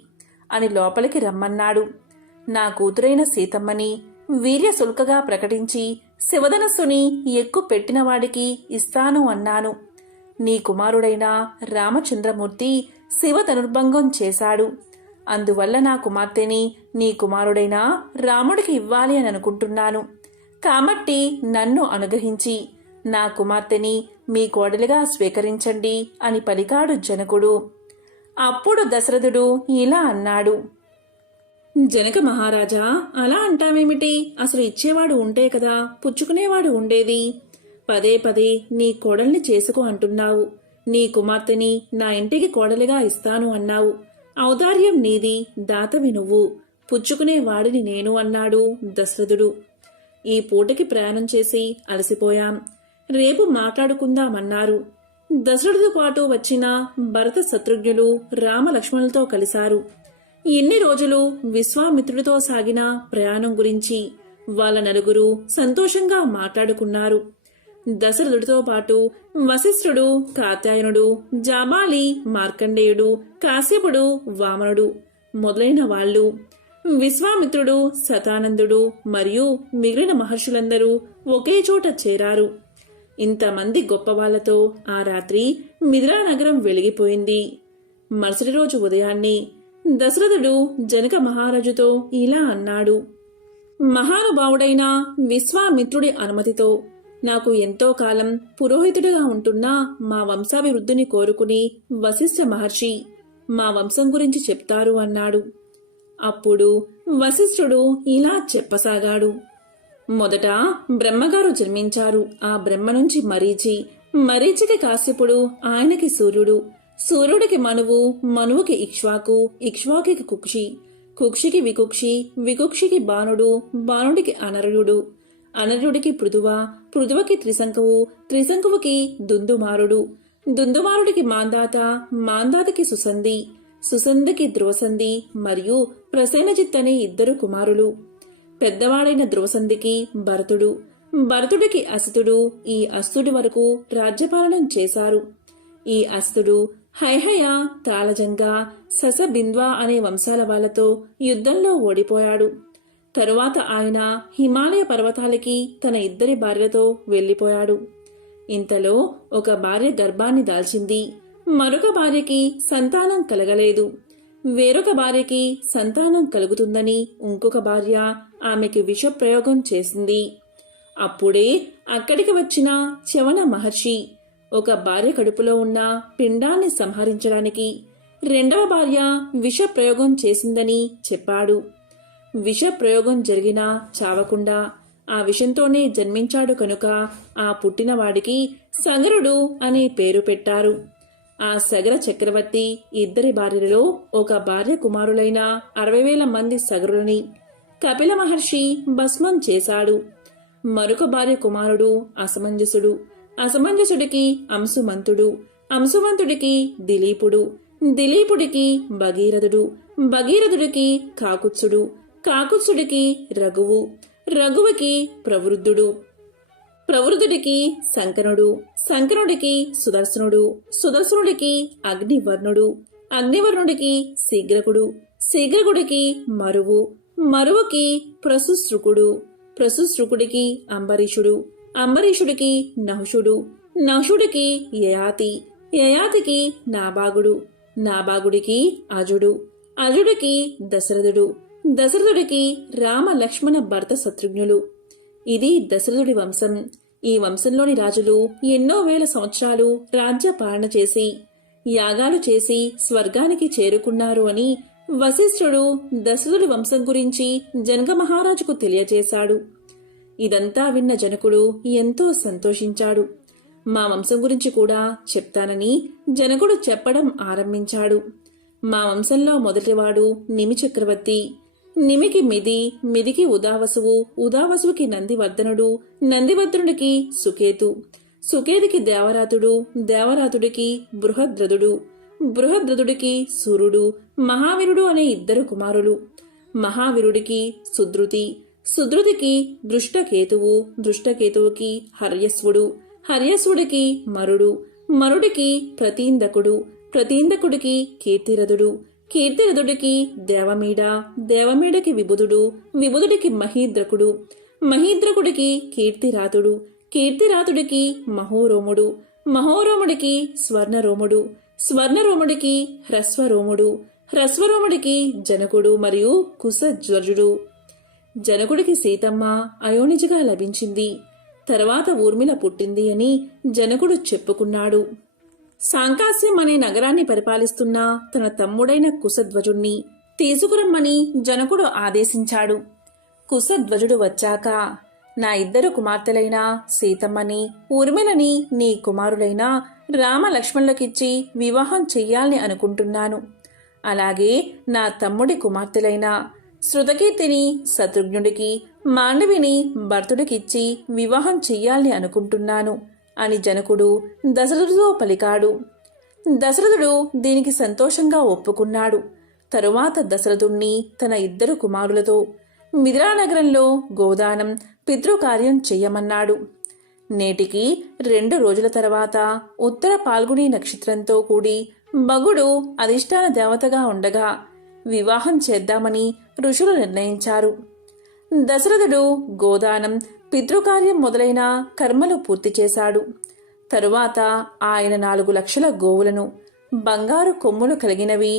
అని లోపలికి రమ్మన్నాడు. నా కూతురైన సీతమ్మని వీర్యశుల్కగా ప్రకటించి శివధనస్సుని ఎక్కు పెట్టినవాడికి ఇస్తాను అన్నాను. నీ కుమారుడైన రామచంద్రమూర్తి శివధనుర్భంగం చేశాడు. అందువల్ల నా కుమార్తెని నీ కుమారుడైన రాముడికి ఇవ్వాలి అని అనుకుంటున్నాను. కాబట్టి నన్ను అనుగ్రహించి నా కుమార్తెని మీ కోడలిగా స్వీకరించండి అని పలికాడు జనకుడు. అప్పుడు దశరథుడు ఇలా అన్నాడు. జనక మహారాజా, అలా అంటావేమిటి? అసలు ఇచ్చేవాడు ఉంటే కదా పుచ్చుకునేవాడు ఉండేది. పదే పదే నీ కోడల్ని చేసుకో అంటున్నావు. నీ కుమార్తెని నా ఇంటికి కోడలిగా ఇస్తాను అన్నావు. ఔదార్యం నీది, దాతవి నువ్వు, పుచ్చుకునేవాడిని నేను అన్నాడు దశరథుడు. ఈ పూటకి ప్రయాణం చేసి అలసిపోయాం, రేపు మాట్లాడుకుందామన్నారు. దశరథుడితో పాటు వచ్చిన భరత శత్రుఘ్నులు రామలక్ష్మణులతో కలిశారు. ఎన్ని రోజులు విశ్వామిత్రుడితో సాగిన ప్రయాణం గురించి వాళ్ళ నలుగురు సంతోషంగా మాట్లాడుకున్నారు. దశరథుడితో పాటు వశిష్ఠుడు, కాత్యాయనుడు, జాబాలి, మార్కండేయుడు, కాశ్యపుడు, వామనుడు మొదలైన వాళ్ళు, విశ్వామిత్రుడు, శతానందుడు మరియు మిగిలిన మహర్షులందరూ ఒకే చోట చేరారు. ఇంతమంది గొప్పవాళ్లతో ఆ రాత్రి మిథిలా నగరం వెలిగిపోయింది. మరుసటి రోజు ఉదయాన్నే దశరథుడు జనక మహారాజుతో ఇలా అన్నాడు. మహానుభావుడైన విశ్వామిత్రుడి అనుమతితో నాకు ఎంతో కాలం పురోహితుడిగా ఉంటున్న మా వంశాభివృద్ధిని కోరుకుని వశిష్ఠ మహర్షి మా వంశం గురించి చెప్తారు అన్నాడు. అప్పుడు వశిష్ఠుడు ఇలా చెప్పసాగాడు. మొదట బ్రహ్మగారు జన్మించారు. ఆ బ్రహ్మ నుంచి మరీచి, మరీచికి కాశ్యపుడు, ఆయనకి సూర్యుడు, సూర్యుడికి మనువు, మనువుకి ఇక్ష్వాకు, ఇక్ష్వాకుకి కుక్షి, కుక్షికి వికుక్షి, వికుక్షికి బాణుడు, బాణుడికి అనర్యుడు, అనర్యుడికి పృథువ, పృథువకి త్రిశంకువు, త్రిశంకువుకి దుందుమారుడు, దుందుమారుడికి మాందాత, మాందాతకి సుసంధి, సుసంధికి ధ్రువసంధి మరియు ప్రసేనజిత్ అనే ఇద్దరు కుమారులు. పెద్దవాడైన ధ్రువసంధికి భరతుడు, భరతుడికి అసితుడు. ఈ అస్తుడి వరకు రాజ్యపాలనం చేశారు. ఈ అస్తుడు హైహయ, తాళజంగ, ససబింద్వ అనే వంశాల వాళ్లతో యుద్ధంలో ఓడిపోయాడు. తరువాత ఆయన హిమాలయ పర్వతాలకి తన ఇద్దరి భార్యలతో వెళ్లిపోయాడు. ఇంతలో ఒక భార్య గర్భాన్ని దాల్చింది. మరొక భార్యకి సంతానం కలగలేదు. వేరొక భార్యకి సంతానం కలుగుతుందని ఇంకొక భార్య ఆమెకి విషప్రయోగం చేసింది. అప్పుడే అక్కడికి వచ్చిన చవన మహర్షి ఒక భార్య కడుపులో ఉన్న పిండాన్ని సంహరించడానికి రెండవ భార్య విషప్రయోగం చేసిందని చెప్పాడు. విషప్రయోగం జరిగినా చావకుండా ఆ విషంతోనే జన్మించాడు కనుక ఆ పుట్టినవాడికి సగరుడు అనే పేరు పెట్టారు. ఆ సగర చక్రవర్తి ఇద్దరి భార్యలలో ఒక భార్య కుమారులైన 60,000 మంది సగరులని కపిల మహర్షి భస్మం చేశాడు. మరొక భార్య కుమారుడు అసమంజసుడు, అసమంజసుడికి అంశుమంతుడు, అంశుమంతుడికి దిలీపుడు, దిలీపుడికి భగీరథుడు, భగీరథుడికి కాకుత్సుడు, కాకుత్సుడికి రఘువు, రఘువుకి ప్రవృద్ధుడు, ప్రవృద్ధుడికి శంకనుడు, శంకనుడికి సుదర్శనుడు, సుదర్శనుడికి అగ్నివర్ణుడు, అగ్నివర్ణుడికి శీఘ్రకుడు, శీఘ్రకుడికి మరువు, మరువుకి ప్రసుశ్రుకుడు, ప్రసుశ్రుకుడికి అంబరీషుడు, అంబరీషుడికి నహుషుడు, నహుషుడికి యయాతి, యయాతికి నాభాగుడు, నాభాగుడికి అజుడు, అజుడికి దశరథుడు, దశరథుడికి రామ లక్ష్మణ భరత శత్రుఘ్నులు. ఇది దశరథుడి వంశం. ఈ వంశంలోని రాజులు ఎన్నో వేల సంవత్సరాలు రాజ్య పాలన చేసి యాగాలు చేసి స్వర్గానికి చేరుకున్నారు అని వశిష్ఠుడు దశరథుడి వంశం గురించి జనక మహారాజుకు తెలియజేశాడు. ఇదంతా విన్న జనకుడు ఎంతో సంతోషించాడు. మా వంశం గురించి కూడా చెప్తానని జనకుడు చెప్పడం ఆరంభించాడు. మా వంశంలో మొదటివాడు నిమి చక్రవర్తి. నిమికి మిది, మిదికి ఉదావసువు, ఉదావసువుకి నందివర్ధనుడు, నందివర్ధనుడికి సుకేతు, సుకేతుకి దేవరాతుడు, దేవరాతుడికి బృహద్రథుడు, బృహద్రథుడికి సూర్యుడు, మహావీరుడు అనే ఇద్దరు కుమారులు. మహావీరుడికి సుద్రుతి, సుద్రుతికి దృష్టకేతువు, దృష్టకేతువుకి హర్యస్వుడు, హర్యస్వుడికి మరుడు, మరుడికి ప్రతీందకుడు, ప్రతీందకుడికి కీర్తిరథుడు, కీర్తిరథుడికి దేవమీడ, దేవమీడకి విబుధుడు, విబుధుడికి మహీద్రకుడు, మహీద్రకుడికి కీర్తిరాతుడు, కీర్తిరాతుడికి మహోరోముడు, మహోరోముడికి స్వర్ణరోముడు, స్వర్ణరోముడికి హ్రస్వరోముడు, హ్రస్వరోముడికి జనకుడు మరియు కుశధ్వజుడు. జనకుడికి సీతమ్మ అయోనిజగా లభించింది. తర్వాత ఊర్మిళ పుట్టింది అని జనకుడు చెప్పుకున్నాడు. సాంకాస్యం అనే నగరాన్ని పరిపాలిస్తున్న తన తమ్ముడైన కుశధ్వజుణ్ణి తీసుకురమ్మని జనకుడు ఆదేశించాడు. కుశధ్వజుడు వచ్చాక, నా 2 కుమార్తెలైన సీతమ్మని, ఊర్మిళని నీ కుమారులైన రామ లక్ష్మణులకిచ్చి వివాహం చెయ్యాలని అనుకుంటున్నాను. అలాగే నా తమ్ముడి కుమార్తెలైన శృతకీర్తిని శత్రుఘ్నుడికి, మాండవిని భర్తుడికిచ్చి వివాహం చెయ్యాలని అనుకుంటున్నాను అని జనకుడు దశరథుడితో పలికాడు. దశరథుడు దీనికి సంతోషంగా ఒప్పుకున్నాడు. తరువాత దశరథుణ్ణి తన 2 కుమారులతో మిథిలానగరంలో గోదానం, పితృకార్యం చెయ్యమన్నాడు. నేటికి 2 రోజుల తర్వాత ఉత్తర పాల్గుని నక్షత్రంతో కూడి మగుడు అధిష్టాన దేవతగా ఉండగా వివాహం చేద్దామని ఋషులు నిర్ణయించారు. దశరథుడు గోదానం, పితృకార్యం మొదలైన కర్మలు పూర్తి చేశాడు. తరువాత ఆయన 4 లక్షల గోవులను, బంగారు కొమ్ములు కలిగినవి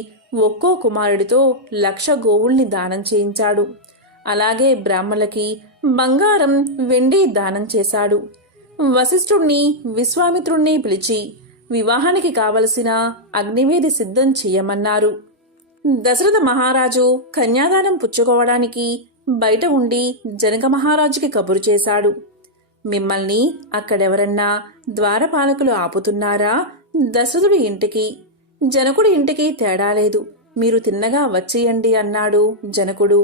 ఒక్కో కుమారుడితో 1,00,000 గోవుల్ని దానం చేయించాడు. అలాగే బ్రాహ్మణులకి బంగారం, వెండి దానం చేశాడు. వశిష్ఠుణ్ణి, విశ్వామిత్రుణ్ణి పిలిచి వివాహానికి కావలసిన అగ్నివేది సిద్ధం చెయ్యమన్నారు. దశరథ మహారాజు కన్యాదానం పుచ్చుకోవడానికి బయట ఉండి జనక మహారాజుకి కబురు చేశాడు. మిమ్మల్ని అక్కడెవరన్నా ద్వారపాలకులు ఆపుతున్నారా? దశరథుడి ఇంటికి, జనకుడి ఇంటికి తేడా లేదు, మీరు తిన్నగా వచ్చేయండి అన్నాడు జనకుడు.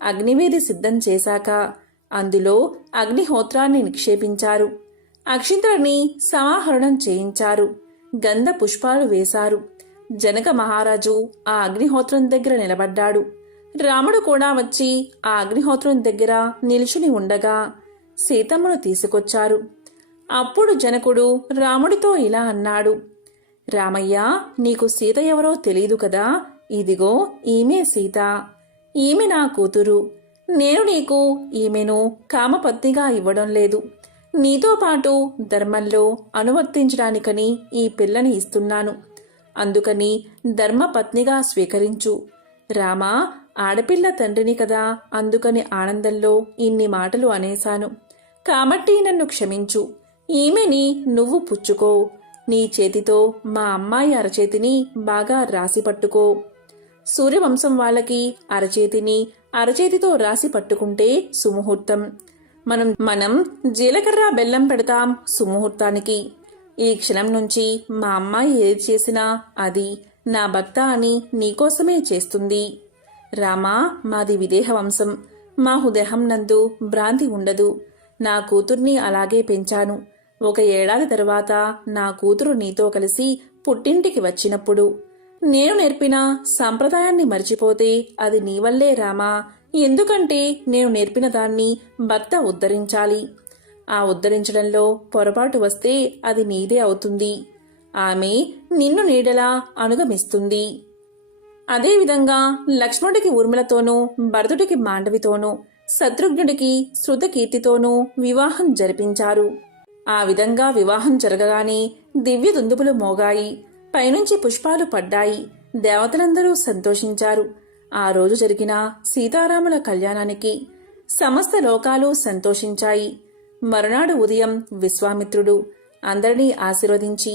అగ్నివేది సిద్ధం చేశాక అందులో అగ్నిహోత్రాన్ని నిక్షేపించారు. అక్షింతలని సమాహరణం చేయించారు. గంధ పుష్పాలు వేశారు. జనక మహారాజు ఆ అగ్నిహోత్రం దగ్గర నిలబడ్డాడు. రాముడు కూడా వచ్చి ఆ అగ్నిహోత్రం దగ్గర నిల్చుని ఉండగా సీతమ్మను తీసుకొచ్చారు. అప్పుడు జనకుడు రాముడితో ఇలా అన్నాడు. రామయ్య, నీకు సీత ఎవరో తెలీదు కదా? ఇదిగో ఈమె సీత. ఈమె నా కూతురు. నేను నీకు ఈమెను కామపత్నిగా ఇవ్వడం లేదు. నీతో పాటు ధర్మంలో అనువర్తించడానికని ఈ పిల్లని ఇస్తున్నాను. అందుకని ధర్మపత్నిగా స్వీకరించు. రామా, ఆడపిల్ల తండ్రిని కదా, అందుకని ఆనందంలో ఇన్ని మాటలు అనేశాను. కాబట్టి నన్ను క్షమించు. ఈమెని నువ్వు పుచ్చుకో. నీ చేతితో మా అమ్మాయి అరచేతిని బాగా రాసి పట్టుకో. సూర్యవంశం వాళ్ళకి అరచేతితో రాసి పట్టుకుంటే సుముహూర్తం. మనం జీలకర్ర బెల్లం పెడతాం సుముహూర్తానికి. ఈ క్షణం నుంచి మా అమ్మాయి ఏది చేసినా అది నా భర్త అని నీకోసమే చేస్తుంది. రామా, మాది విదేహ వంశం. మా హృదయం నందు భ్రాంతి ఉండదు. నా కూతుర్ని అలాగే పెంచాను. 1 ఏడాది తరువాత నా కూతురు నీతో కలిసి పుట్టింటికి వచ్చినప్పుడు నేను నేర్పిన సంప్రదాయాన్ని మర్చిపోతే అది నీ వల్లే రామా. ఎందుకంటే నేను నేర్పిన దాన్ని భర్త ఉద్ధరించాలి. ఆ ఉద్ధరించడంలో పొరపాటు వస్తే అది నీదే అవుతుంది. ఆమె నిన్ను నీడలా అనుగమిస్తుంది. అదేవిధంగా లక్ష్మణుడికి ఊర్మిళతోనూ, భరతుడికి మాండవితోనూ, శత్రుఘ్నుడికి శృతకీర్తితోనూ వివాహం జరిపించారు. ఆ విధంగా వివాహం జరగగానే దివ్య దుందుబులు మోగాయి. పైనుంచి పుష్పాలు పడ్డాయి. దేవతలందరూ సంతోషించారు. ఆ రోజు జరిగిన సీతారాముల కళ్యాణానికి సమస్త లోకాలు సంతోషించాయి. మరునాడు ఉదయం విశ్వామిత్రుడు అందరినీ ఆశీర్వదించి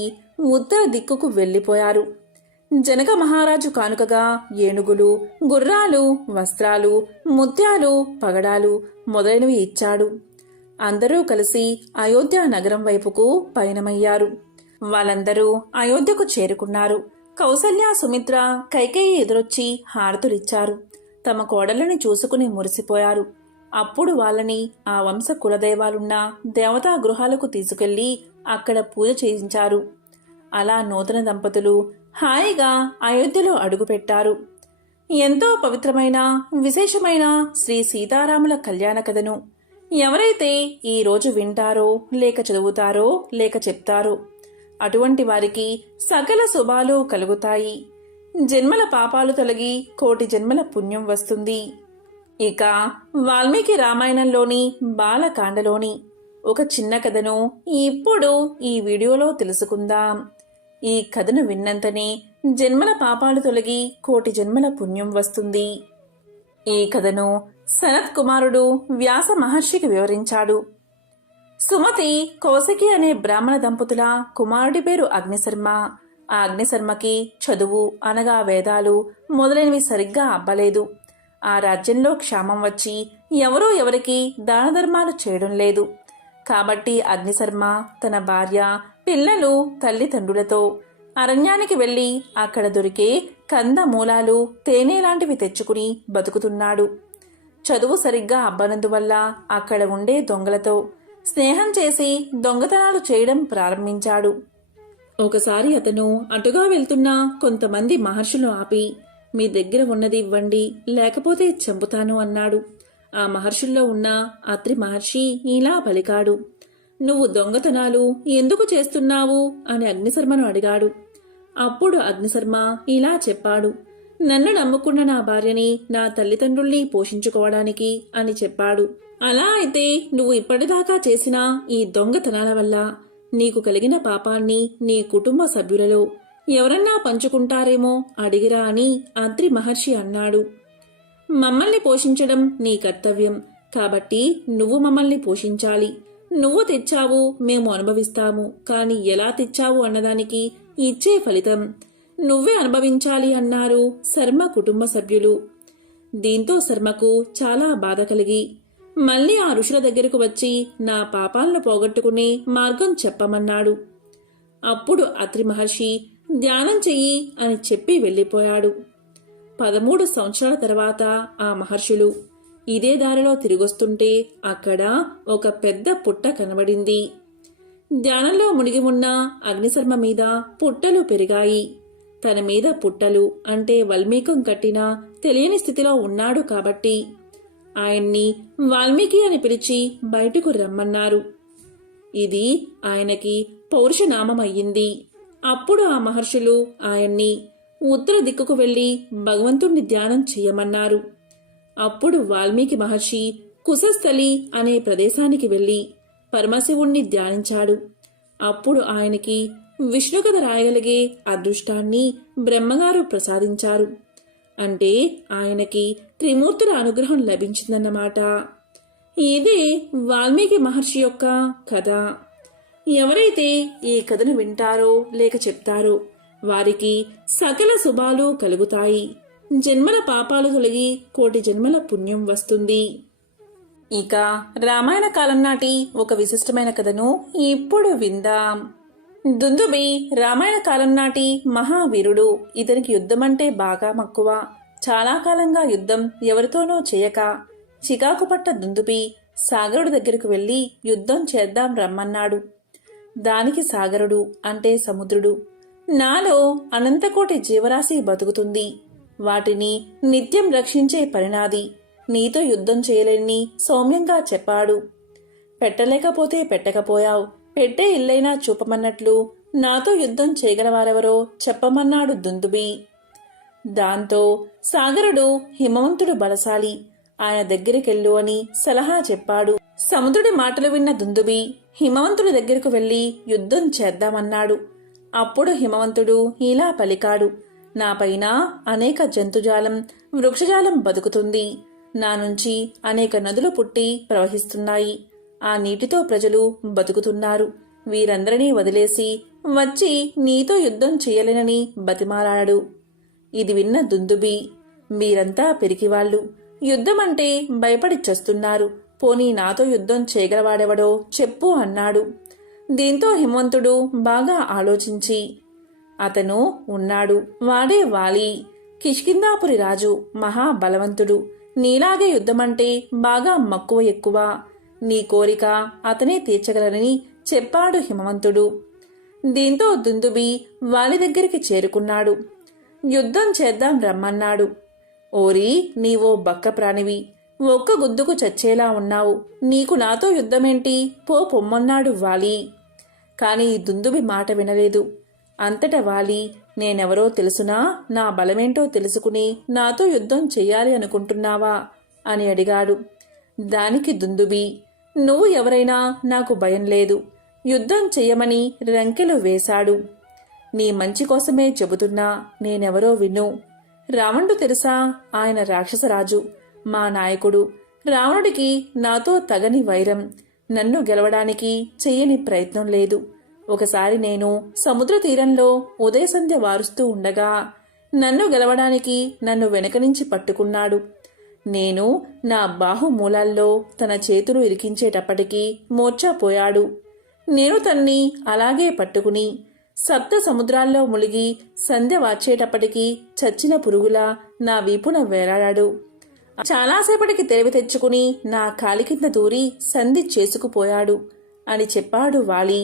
ఉత్తర దిక్కుకు వెళ్లిపోయారు. జనక మహారాజు కానుకగా ఏనుగులు, గుర్రాలు, వస్త్రాలు, ముత్యాలు, పగడాలు మొదలైనవి ఇచ్చాడు. అందరూ కలిసి అయోధ్య నగరం వైపుకు పయనమయ్యారు. వాళ్ళందరూ అయోధ్యకు చేరుకున్నారు. కౌసల్య, సుమిత్ర, కైకేయి ఎదురొచ్చి హారతులిచ్చారు. తమ కోడళ్ళని చూసుకుని మురిసిపోయారు. అప్పుడు వాళ్ళని ఆ వంశ కులదైవాలున్న దేవతా గృహాలకు తీసుకెళ్లి అక్కడ పూజ చేయించారు. అలా నూతన దంపతులు హాయిగా అయోధ్యలో అడుగుపెట్టారు. ఎంతో పవిత్రమైన, విశేషమైన శ్రీ సీతారాముల కళ్యాణ కథను ఎవరైతే ఈ రోజు వింటారో, లేక చదువుతారో, లేక చెప్తారో అటువంటి వారికి సకల శుభాలు కలుగుతాయి. జన్మల పాపాలు తొలగి 1,000,000 జన్మల పుణ్యం వస్తుంది. ఇక వాల్మీకి రామాయణంలోని బాలకాండలోని ఒక చిన్న కథను ఇప్పుడు ఈ వీడియోలో తెలుసుకుందాం. ఈ కథను విన్నంతనే జన్మల పాపాలు తొలగి 1,000,000 జన్మల పుణ్యం వస్తుంది. ఈ కథను సనత్ కుమారుడు వ్యాస మహర్షికి వివరించాడు. సుమతి, కౌశికి అనే బ్రాహ్మణ దంపతుల కుమారుడి పేరు అగ్నిశర్మ. ఆ అగ్నిశర్మకి చదువు అనగా వేదాలు మొదలైనవి సరిగ్గా అబ్బలేదు. ఆ రాజ్యంలో క్షామం వచ్చి ఎవరూ ఎవరికి దాన ధర్మాలు చేయడం లేదు. కాబట్టి అగ్నిశర్మ తన భార్య, పిల్లలు, తల్లిదండ్రులతో అరణ్యానికి వెళ్ళి అక్కడ దొరికే కందమూలాలు, తేనె లాంటివి తెచ్చుకుని బతుకుతున్నాడు. చదువు సరిగ్గా అబ్బనందువల్ల అక్కడ ఉండే దొంగలతో స్నేహం చేసి దొంగతనాలు చేయడం ప్రారంభించాడు. ఒకసారి అతను అటుగా వెళ్తున్న కొంతమంది మహర్షులు ఆపి, మీ దగ్గర ఉన్నది ఇవ్వండి, లేకపోతే చంపుతాను అన్నాడు. ఆ మహర్షుల్లో ఉన్న అత్రి మహర్షి ఇలా పలికాడు. నువ్వు దొంగతనాలు ఎందుకు చేస్తున్నావు అని అగ్నిశర్మను అడిగాడు. అప్పుడు అగ్నిశర్మ ఇలా చెప్పాడు. నన్ను నమ్ముకున్న నా భార్యని, నా తల్లిదండ్రుల్ని పోషించుకోవడానికి అని చెప్పాడు. అలా అయితే నువ్వు ఇప్పటిదాకా చేసిన ఈ దొంగతనాల వల్ల నీకు కలిగిన పాపాన్ని నీ కుటుంబ సభ్యులలో ఎవరన్నా పంచుకుంటారేమో అడిగిరా అని అత్రి మహర్షి అన్నాడు. మమ్మల్ని పోషించడం నీ కర్తవ్యం, కాబట్టి నువ్వు మమ్మల్ని పోషించాలి. నువ్వు తెచ్చావు, మేము అనుభవిస్తాము. కాని ఎలా తెచ్చావు అన్నదానికి ఇచ్చే ఫలితం నువ్వే అనుభవించాలి అన్నారు శర్మ కుటుంబ సభ్యులు. దీంతో శర్మకు చాలా బాధ కలిగి మళ్ళీ ఆ ఋషుల దగ్గరకు వచ్చి నా పాపాలను పోగొట్టుకునే మార్గం చెప్పమన్నాడు. అప్పుడు అత్రి మహర్షి ధ్యానం చెయ్యి అని చెప్పి వెళ్ళిపోయాడు. 13 సంవత్సరాల తర్వాత ఆ మహర్షులు ఇదే దారిలో తిరిగొస్తుంటే అక్కడ ఒక పెద్ద పుట్ట కనబడింది. ధ్యానంలో మునిగి ఉన్న అగ్నిశర్మ మీద పుట్టలు పెరిగాయి. తన మీద పుట్టలు అంటే వల్మీకం కట్టిన తెలియని స్థితిలో ఉన్నాడు కాబట్టి ఆయన్ని వాల్మీకి అని పిలిచి బయటకు రమ్మన్నారు. ఇది ఆయనకి పౌరుషనామం అయ్యింది. అప్పుడు ఆ మహర్షులు ఆయన్ని ఉత్తర దిక్కుకు వెళ్లి భగవంతుణ్ణి ధ్యానం చెయ్యమన్నారు. అప్పుడు వాల్మీకి మహర్షి కుశస్థలి అనే ప్రదేశానికి వెళ్లి పరమశివుణ్ణి ధ్యానించాడు. అప్పుడు ఆయనకి విష్ణుకథ రాయగలిగే అదృష్టాన్ని బ్రహ్మగారు ప్రసాదించారు. అంటే ఆయనకి త్రిమూర్తుల అనుగ్రహం లభించిందన్నమాట. ఇదే వాల్మీకి మహర్షి యొక్క కథ. ఎవరైతే ఈ కథను వింటారో లేక చెప్తారో వారికి సకల శుభాలు కలుగుతాయి. జన్మల పాపాలు తొలగి కోటి జన్మల పుణ్యం వస్తుంది. ఇక రామాయణ కాలం నాటి ఒక విశిష్టమైన కథను ఇప్పుడు విందాం. దుందుబి రామాయణ కాలం నాటి మహావీరుడు. ఇతనికి యుద్ధం అంటే బాగా మక్కువ. చాలా కాలంగా యుద్ధం ఎవరితోనూ చేయక చికాకు పట్ట దుందుబి సాగరుడు దగ్గరకు వెళ్లి యుద్ధం చేద్దాం రమ్మన్నాడు. దానికి సాగరుడు అంటే సముద్రుడు, నాలో అనంతకోటి జీవరాశి బతుకుతుంది. వాటిని నిత్యం రక్షించే పరిణాది. నీతో యుద్ధం చేయలేని సౌమ్యంగా చెప్పాడు. పెట్టలేకపోతే పెట్టకపోయావు, పెట్టే ఇల్లైనా చూపమన్నట్లు నాతో యుద్ధం చేయగలవారెవరో చెప్పమన్నాడు దుందుబి. దాంతో సాగరుడు హిమవంతుడు బలశాలి, ఆయన దగ్గరికెళ్ళు అని సలహా చెప్పాడు. సముద్రుడి మాటలు విన్న దుందుబి హిమవంతుడి దగ్గరకు వెళ్లి యుద్ధం చేద్దామన్నాడు. అప్పుడు హిమవంతుడు ఇలా పలికాడు. నాపైన అనేక జంతుజాలం, వృక్షజాలం బతుకుతుంది. నా నుంచి అనేక నదులు పుట్టి ప్రవహిస్తున్నాయి. ఆ నీటితో ప్రజలు బతుకుతున్నారు. వీరందరినీ వదిలేసి వచ్చి నీతో యుద్ధం చేయలేనని బతిమాలాడు. ఇది విన్న దుందుబి, మీరంతా పిరికివాళ్లు, యుద్ధమంటే భయపడి చస్తున్నారు. పోనీ నాతో యుద్ధం చేయగలవాడెవడో చెప్పు అన్నాడు. దీంతో హిమవంతుడు బాగా ఆలోచించి, అతను ఉన్నాడు, వాడే వాలి, కిష్కిందాపురి రాజు, మహాబలవంతుడు. నీలాగే యుద్ధమంటే బాగా మక్కువ ఎక్కువ. నీ కోరిక అతనే తీర్చగలనని చెప్పాడు హిమవంతుడు. దీంతో దుందుబి వాలి దగ్గరికి చేరుకున్నాడు. యుద్ధం చేద్దాం రమ్మన్నాడు. ఓరి, నీవో బక్క ప్రాణివి, ఒక్క గుద్దుకు చచ్చేలా ఉన్నావు. నీకు నాతో యుద్ధమేంటి, పో పొమ్మన్నాడు వాలి. కాని దుందుబి మాట వినలేదు. అంతటా వాలి, నేనెవరో తెలుసునా, నా బలమేంటో తెలుసుకుని నాతో యుద్ధం చెయ్యాలి అనుకుంటున్నావా అని అడిగాడు. దానికి దుందుబి, నువ్వు ఎవరైనా నాకు భయం లేదు, యుద్ధం చెయ్యమని రంకెలు వేశాడు. నీ మంచి కోసమే చెబుతున్నా, నేనెవరో విను. రావణుడు తెలుసా? ఆయన రాక్షసరాజు, మా నాయకుడు. రావణుడికి నాతో తగని వైరం. నన్ను గెలవడానికి చెయ్యని ప్రయత్నం లేదు. ఒకసారి నేను సముద్ర తీరంలో ఉదయ సంధ్య వారుస్తూ ఉండగా నన్ను గెలవడానికి నన్ను వెనక నుంచి పట్టుకున్నాడు. నేను నా బాహుమూలాల్లో తన చేతులు ఇరికించేటప్పటికీ మూర్ఛపోయాడు. నేను తన్ని అలాగే పట్టుకుని సప్త సముద్రాల్లో మునిగి సంధ్య వాచేటప్పటికీ చచ్చిన పురుగులా నా వీపున వేలాడాడు. చాలాసేపటికి తెలివి తెచ్చుకుని నా కాలి కింద దూరి సంధి చేసుకుపోయాడు అని చెప్పాడు వాలి.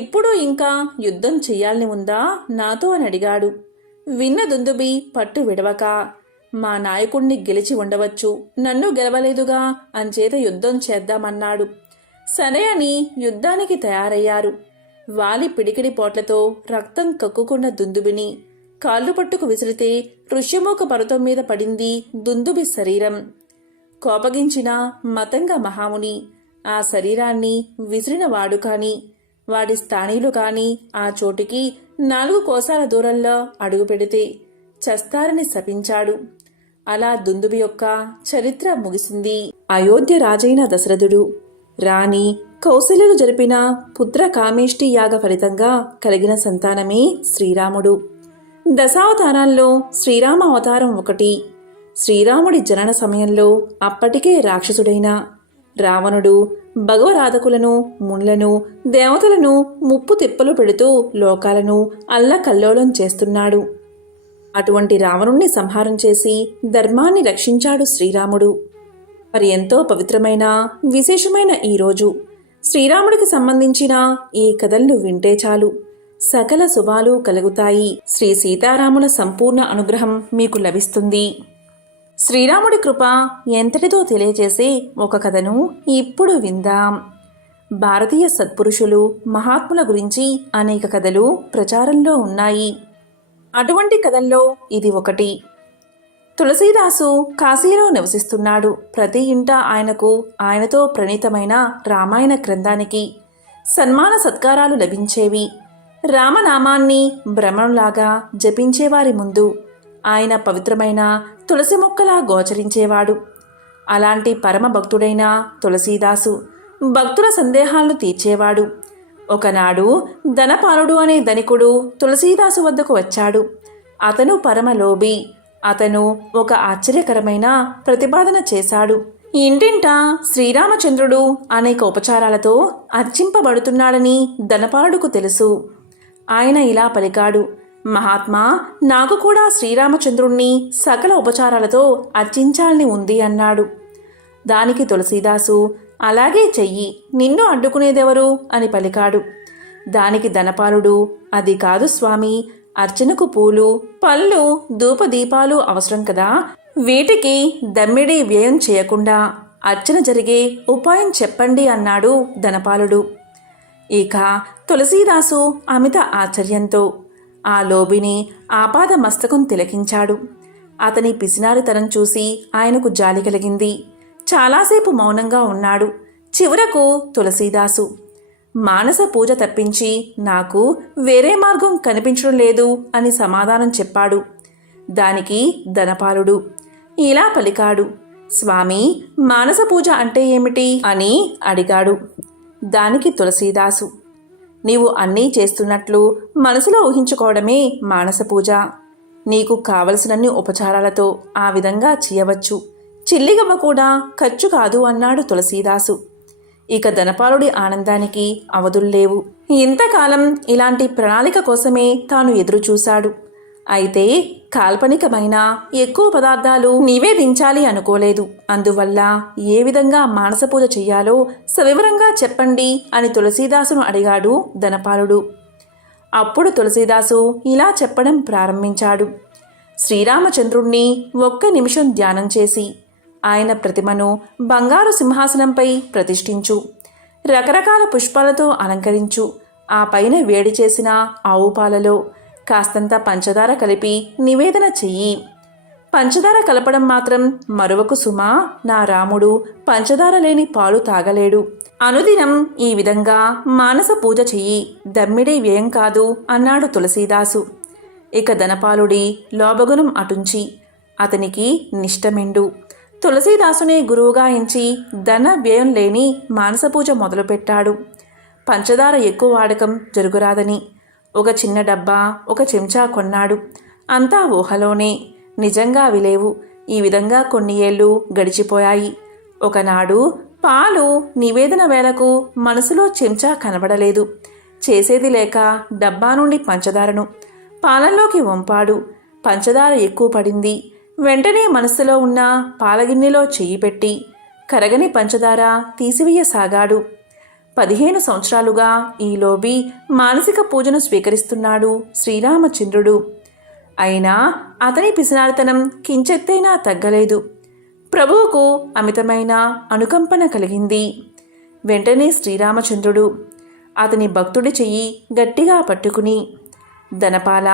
ఇప్పుడు ఇంకా యుద్ధం చెయ్యాలని ఉందా నాతో అని అడిగాడు. విన్న దుందుబి పట్టు విడవక, మా నాయకుణ్ణి గెలిచి ఉండవచ్చు, నన్ను గెలవలేదుగా, అంచేత యుద్ధం చేద్దామన్నాడు. సరే అని యుద్ధానికి తయారయ్యారు. వాలి పిడికిడి పోట్లతో రక్తం కక్కుకున్న దుందుబిని కాళ్ళు పట్టుకు విసిరితే ఋష్యమూక పర్వతం మీద పడింది దుందుబి శరీరం. కోపగించిన మతంగ మహాముని ఆ శరీరాన్ని విసిరినవాడు కాని వాడి స్థానీయులు కాని ఆ చోటికి 4 కోసాల దూరంలో అడుగు పెడితే చస్తారని శపించాడు. అలా దుందుబి యొక్క చరిత్ర ముగిసింది. అయోధ్య రాజైన దశరథుడు రాణి కౌశల్యలు జరిపిన పుత్ర కామేష్టి యాగ ఫలితంగా కలిగిన సంతానమే శ్రీరాముడు. దశావతారాల్లో శ్రీరామ అవతారం ఒకటి. శ్రీరాముడి జనన సమయంలో అప్పటికే రాక్షసుడైన రావణుడు భగవరాధకులను, మునులను, దేవతలను ముప్పు తిప్పలు పెడుతూ లోకాలను అల్లకల్లోలం చేస్తున్నాడు. అటువంటి రావణుణ్ణి సంహారం చేసి ధర్మాన్ని రక్షించాడు శ్రీరాముడు. మరి ఎంతో పవిత్రమైన విశేషమైన ఈరోజు శ్రీరాముడికి సంబంధించిన ఈ కథలను వింటే చాలు సకల శుభాలు కలుగుతాయి. శ్రీ సీతారాముల సంపూర్ణ అనుగ్రహం మీకు లభిస్తుంది. శ్రీరాముడి కృప ఎంతటిదో తెలియజేసే ఒక కథను ఇప్పుడు విందాం. భారతీయ సత్పురుషులు, మహాత్ముల గురించి అనేక కథలు ప్రచారంలో ఉన్నాయి. అటువంటి కథల్లో ఇది ఒకటి. తులసీదాసు కాశీలో నివసిస్తున్నాడు. ప్రతి ఇంట ఆయనతో ప్రణీతమైన రామాయణ గ్రంథానికి సన్మాన సత్కారాలు లభించేవి. రామనామాన్ని భ్రమణంలాగా జపించేవారి ముందు ఆయన పవిత్రమైన తులసి మొక్కలా గోచరించేవాడు. అలాంటి పరమ భక్తుడైన తులసీదాసు భక్తుల సందేహాలను తీర్చేవాడు. ఒకనాడు ధనపాలుడు అనే ధనికుడు తులసీదాసు వద్దకు వచ్చాడు. అతను పరమ లోభి. అతను ఒక ఆశ్చర్యకరమైన ప్రతిపాదన చేశాడు. ఇంటింటా శ్రీరామచంద్రుడు అనేక ఉపచారాలతో అర్చింపబడుతున్నాడని ధనపాలుడుకు తెలుసు. ఆయన ఇలా పలికాడు, మహాత్మా, నాకు కూడా శ్రీరామచంద్రుణ్ణి సకల ఉపచారాలతో అర్చించాలని ఉంది అన్నాడు. దానికి తులసీదాసు, అలాగే చెయ్యి, నిన్ను అడ్డుకునేదెవరు అని పలికాడు. దానికి ధనపాలుడు, అది కాదు స్వామి, అర్చనకు పూలు, పళ్ళు, ధూపదీపాలు అవసరం కదా, వీటికి దమ్మిడి వ్యయం చేయకుండా అర్చన జరిగే ఉపాయం చెప్పండి అన్నాడు ధనపాలుడు. ఇక తులసీదాసు అమిత ఆశ్చర్యంతో ఆ లోబిని ఆపాద మస్తకం తిలకించాడు. అతని పిసినారితనం చూసి ఆయనకు జాలి కలిగింది. చాలాసేపు మౌనంగా ఉన్నాడు. చివరకు తులసీదాసు, మానస పూజ తప్పించి నాకు వేరే మార్గం కనిపించడం లేదు అని సమాధానం చెప్పాడు. దానికి ధనపాలుడు ఇలా పలికాడు, స్వామి, మానస పూజ అంటే ఏమిటి అని అడిగాడు. దానికి తులసీదాసు, నీవు అన్నీ చేస్తున్నట్లు మనసులో ఊహించుకోవడమే మానస పూజ. నీకు కావలసినన్ని ఉపచారాలతో ఆ విధంగా చేయవచ్చు. చిల్లిగమ్మ కూడా ఖర్చు కాదు అన్నాడు తులసీదాసు. ఇక ధనపాలుడి ఆనందానికి అవధుల్లేవు. ఇంతకాలం ఇలాంటి ప్రణాళిక కోసమే తాను ఎదురుచూశాడు. అయితే కాల్పనికమైన ఎక్కువ పదార్థాలు నివేదించాలి అనుకోలేదు. అందువల్ల ఏ విధంగా మానస పూజ చెయ్యాలో సవివరంగా చెప్పండి అని తులసీదాసును అడిగాడు ధనపాలుడు. అప్పుడు తులసీదాసు ఇలా చెప్పడం ప్రారంభించాడు. శ్రీరామచంద్రుణ్ణి 1 నిమిషం ధ్యానం చేసి ఆయన ప్రతిమను బంగారు సింహాసనంపై ప్రతిష్ఠించు. రకరకాల పుష్పాలతో అలంకరించు. ఆ పైన వేడి చేసిన ఆవు పాలలో కాస్తంత పంచదార కలిపి నివేదన చెయ్యి. పంచదార కలపడం మాత్రం మరువకు సుమా, నా రాముడు పంచదార లేని పాలు తాగలేడు. అనుదినం ఈ విధంగా మానస పూజ చెయ్యి, దమ్మిడి వ్యయం కాదు అన్నాడు తులసీదాసు. ఇక ధనపాలుడి లోభగుణం అటుంచి అతనికి నిష్టమెండు. తులసీదాసునే గురువుగా ఎంచి ధన వ్యయం లేని మానసపూజ మొదలుపెట్టాడు. పంచదార ఎక్కువ వాడకం జరుగురాదని ఒక చిన్న డబ్బా, ఒక చెంచా కొన్నాడు. అంతా ఊహలోనే, నిజంగా అవి లేవు. ఈ విధంగా కొన్ని ఏళ్ళు గడిచిపోయాయి. ఒకనాడు పాలు నివేదన వేళకు మనసులో చెంచా కనబడలేదు. చేసేది లేక డబ్బా నుండి పంచదారను పాలల్లోకి వంపాడు. పంచదార ఎక్కువ పడింది. వెంటనే మనసులో ఉన్న పాలగిన్నెలో చెయ్యి పెట్టి కరగని పంచదార తీసివేయసాగాడు. 15 సంవత్సరాలుగా ఈ లోబి మానసిక పూజను స్వీకరిస్తున్నాడు శ్రీరామచంద్రుడు. అయినా అతని పిసినారితనం కించెత్తైనా తగ్గలేదు. ప్రభువుకు అమితమైన అనుకంపన కలిగింది. వెంటనే శ్రీరామచంద్రుడు అతని భక్తుడి చెయ్యి గట్టిగా పట్టుకుని, ధనపాల,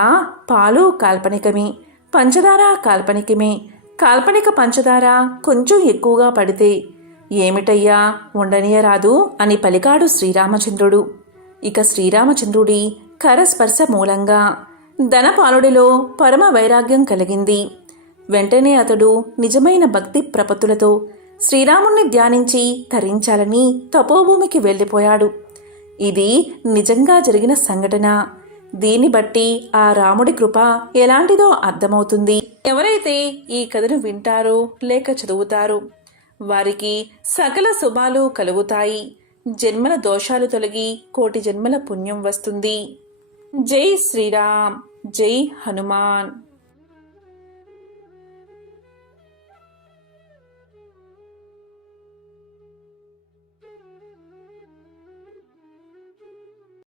పాలు కాల్పనికమే, పంచదార కాల్పనికమే. కాల్పనిక పంచదార కొంచెం ఎక్కువగా పడితే ఏమిటయ్యా ఉండనీయరాదు అని పలికాడు శ్రీరామచంద్రుడు. ఇక శ్రీరామచంద్రుడి కరస్పర్శ మూలంగా ధనపాలుడిలో పరమ వైరాగ్యం కలిగింది. వెంటనే అతడు నిజమైన భక్తి ప్రపత్తులతో శ్రీరాముణ్ణి ధ్యానించి తరించాలని తపోభూమికి వెళ్ళిపోయాడు. ఇది నిజంగా జరిగిన సంఘటన. దీన్ని బట్టి ఆ రాముడి కృప ఎలాంటిదో అర్థమవుతుంది. ఎవరైతే ఈ కథను వింటారో లేక చదువుతారో వారికి సకల శుభాలు కలుగుతాయి. జన్మల దోషాలు తొలగి కోటి జన్మల పుణ్యం వస్తుంది. జై శ్రీరామ్, జై హనుమాన్.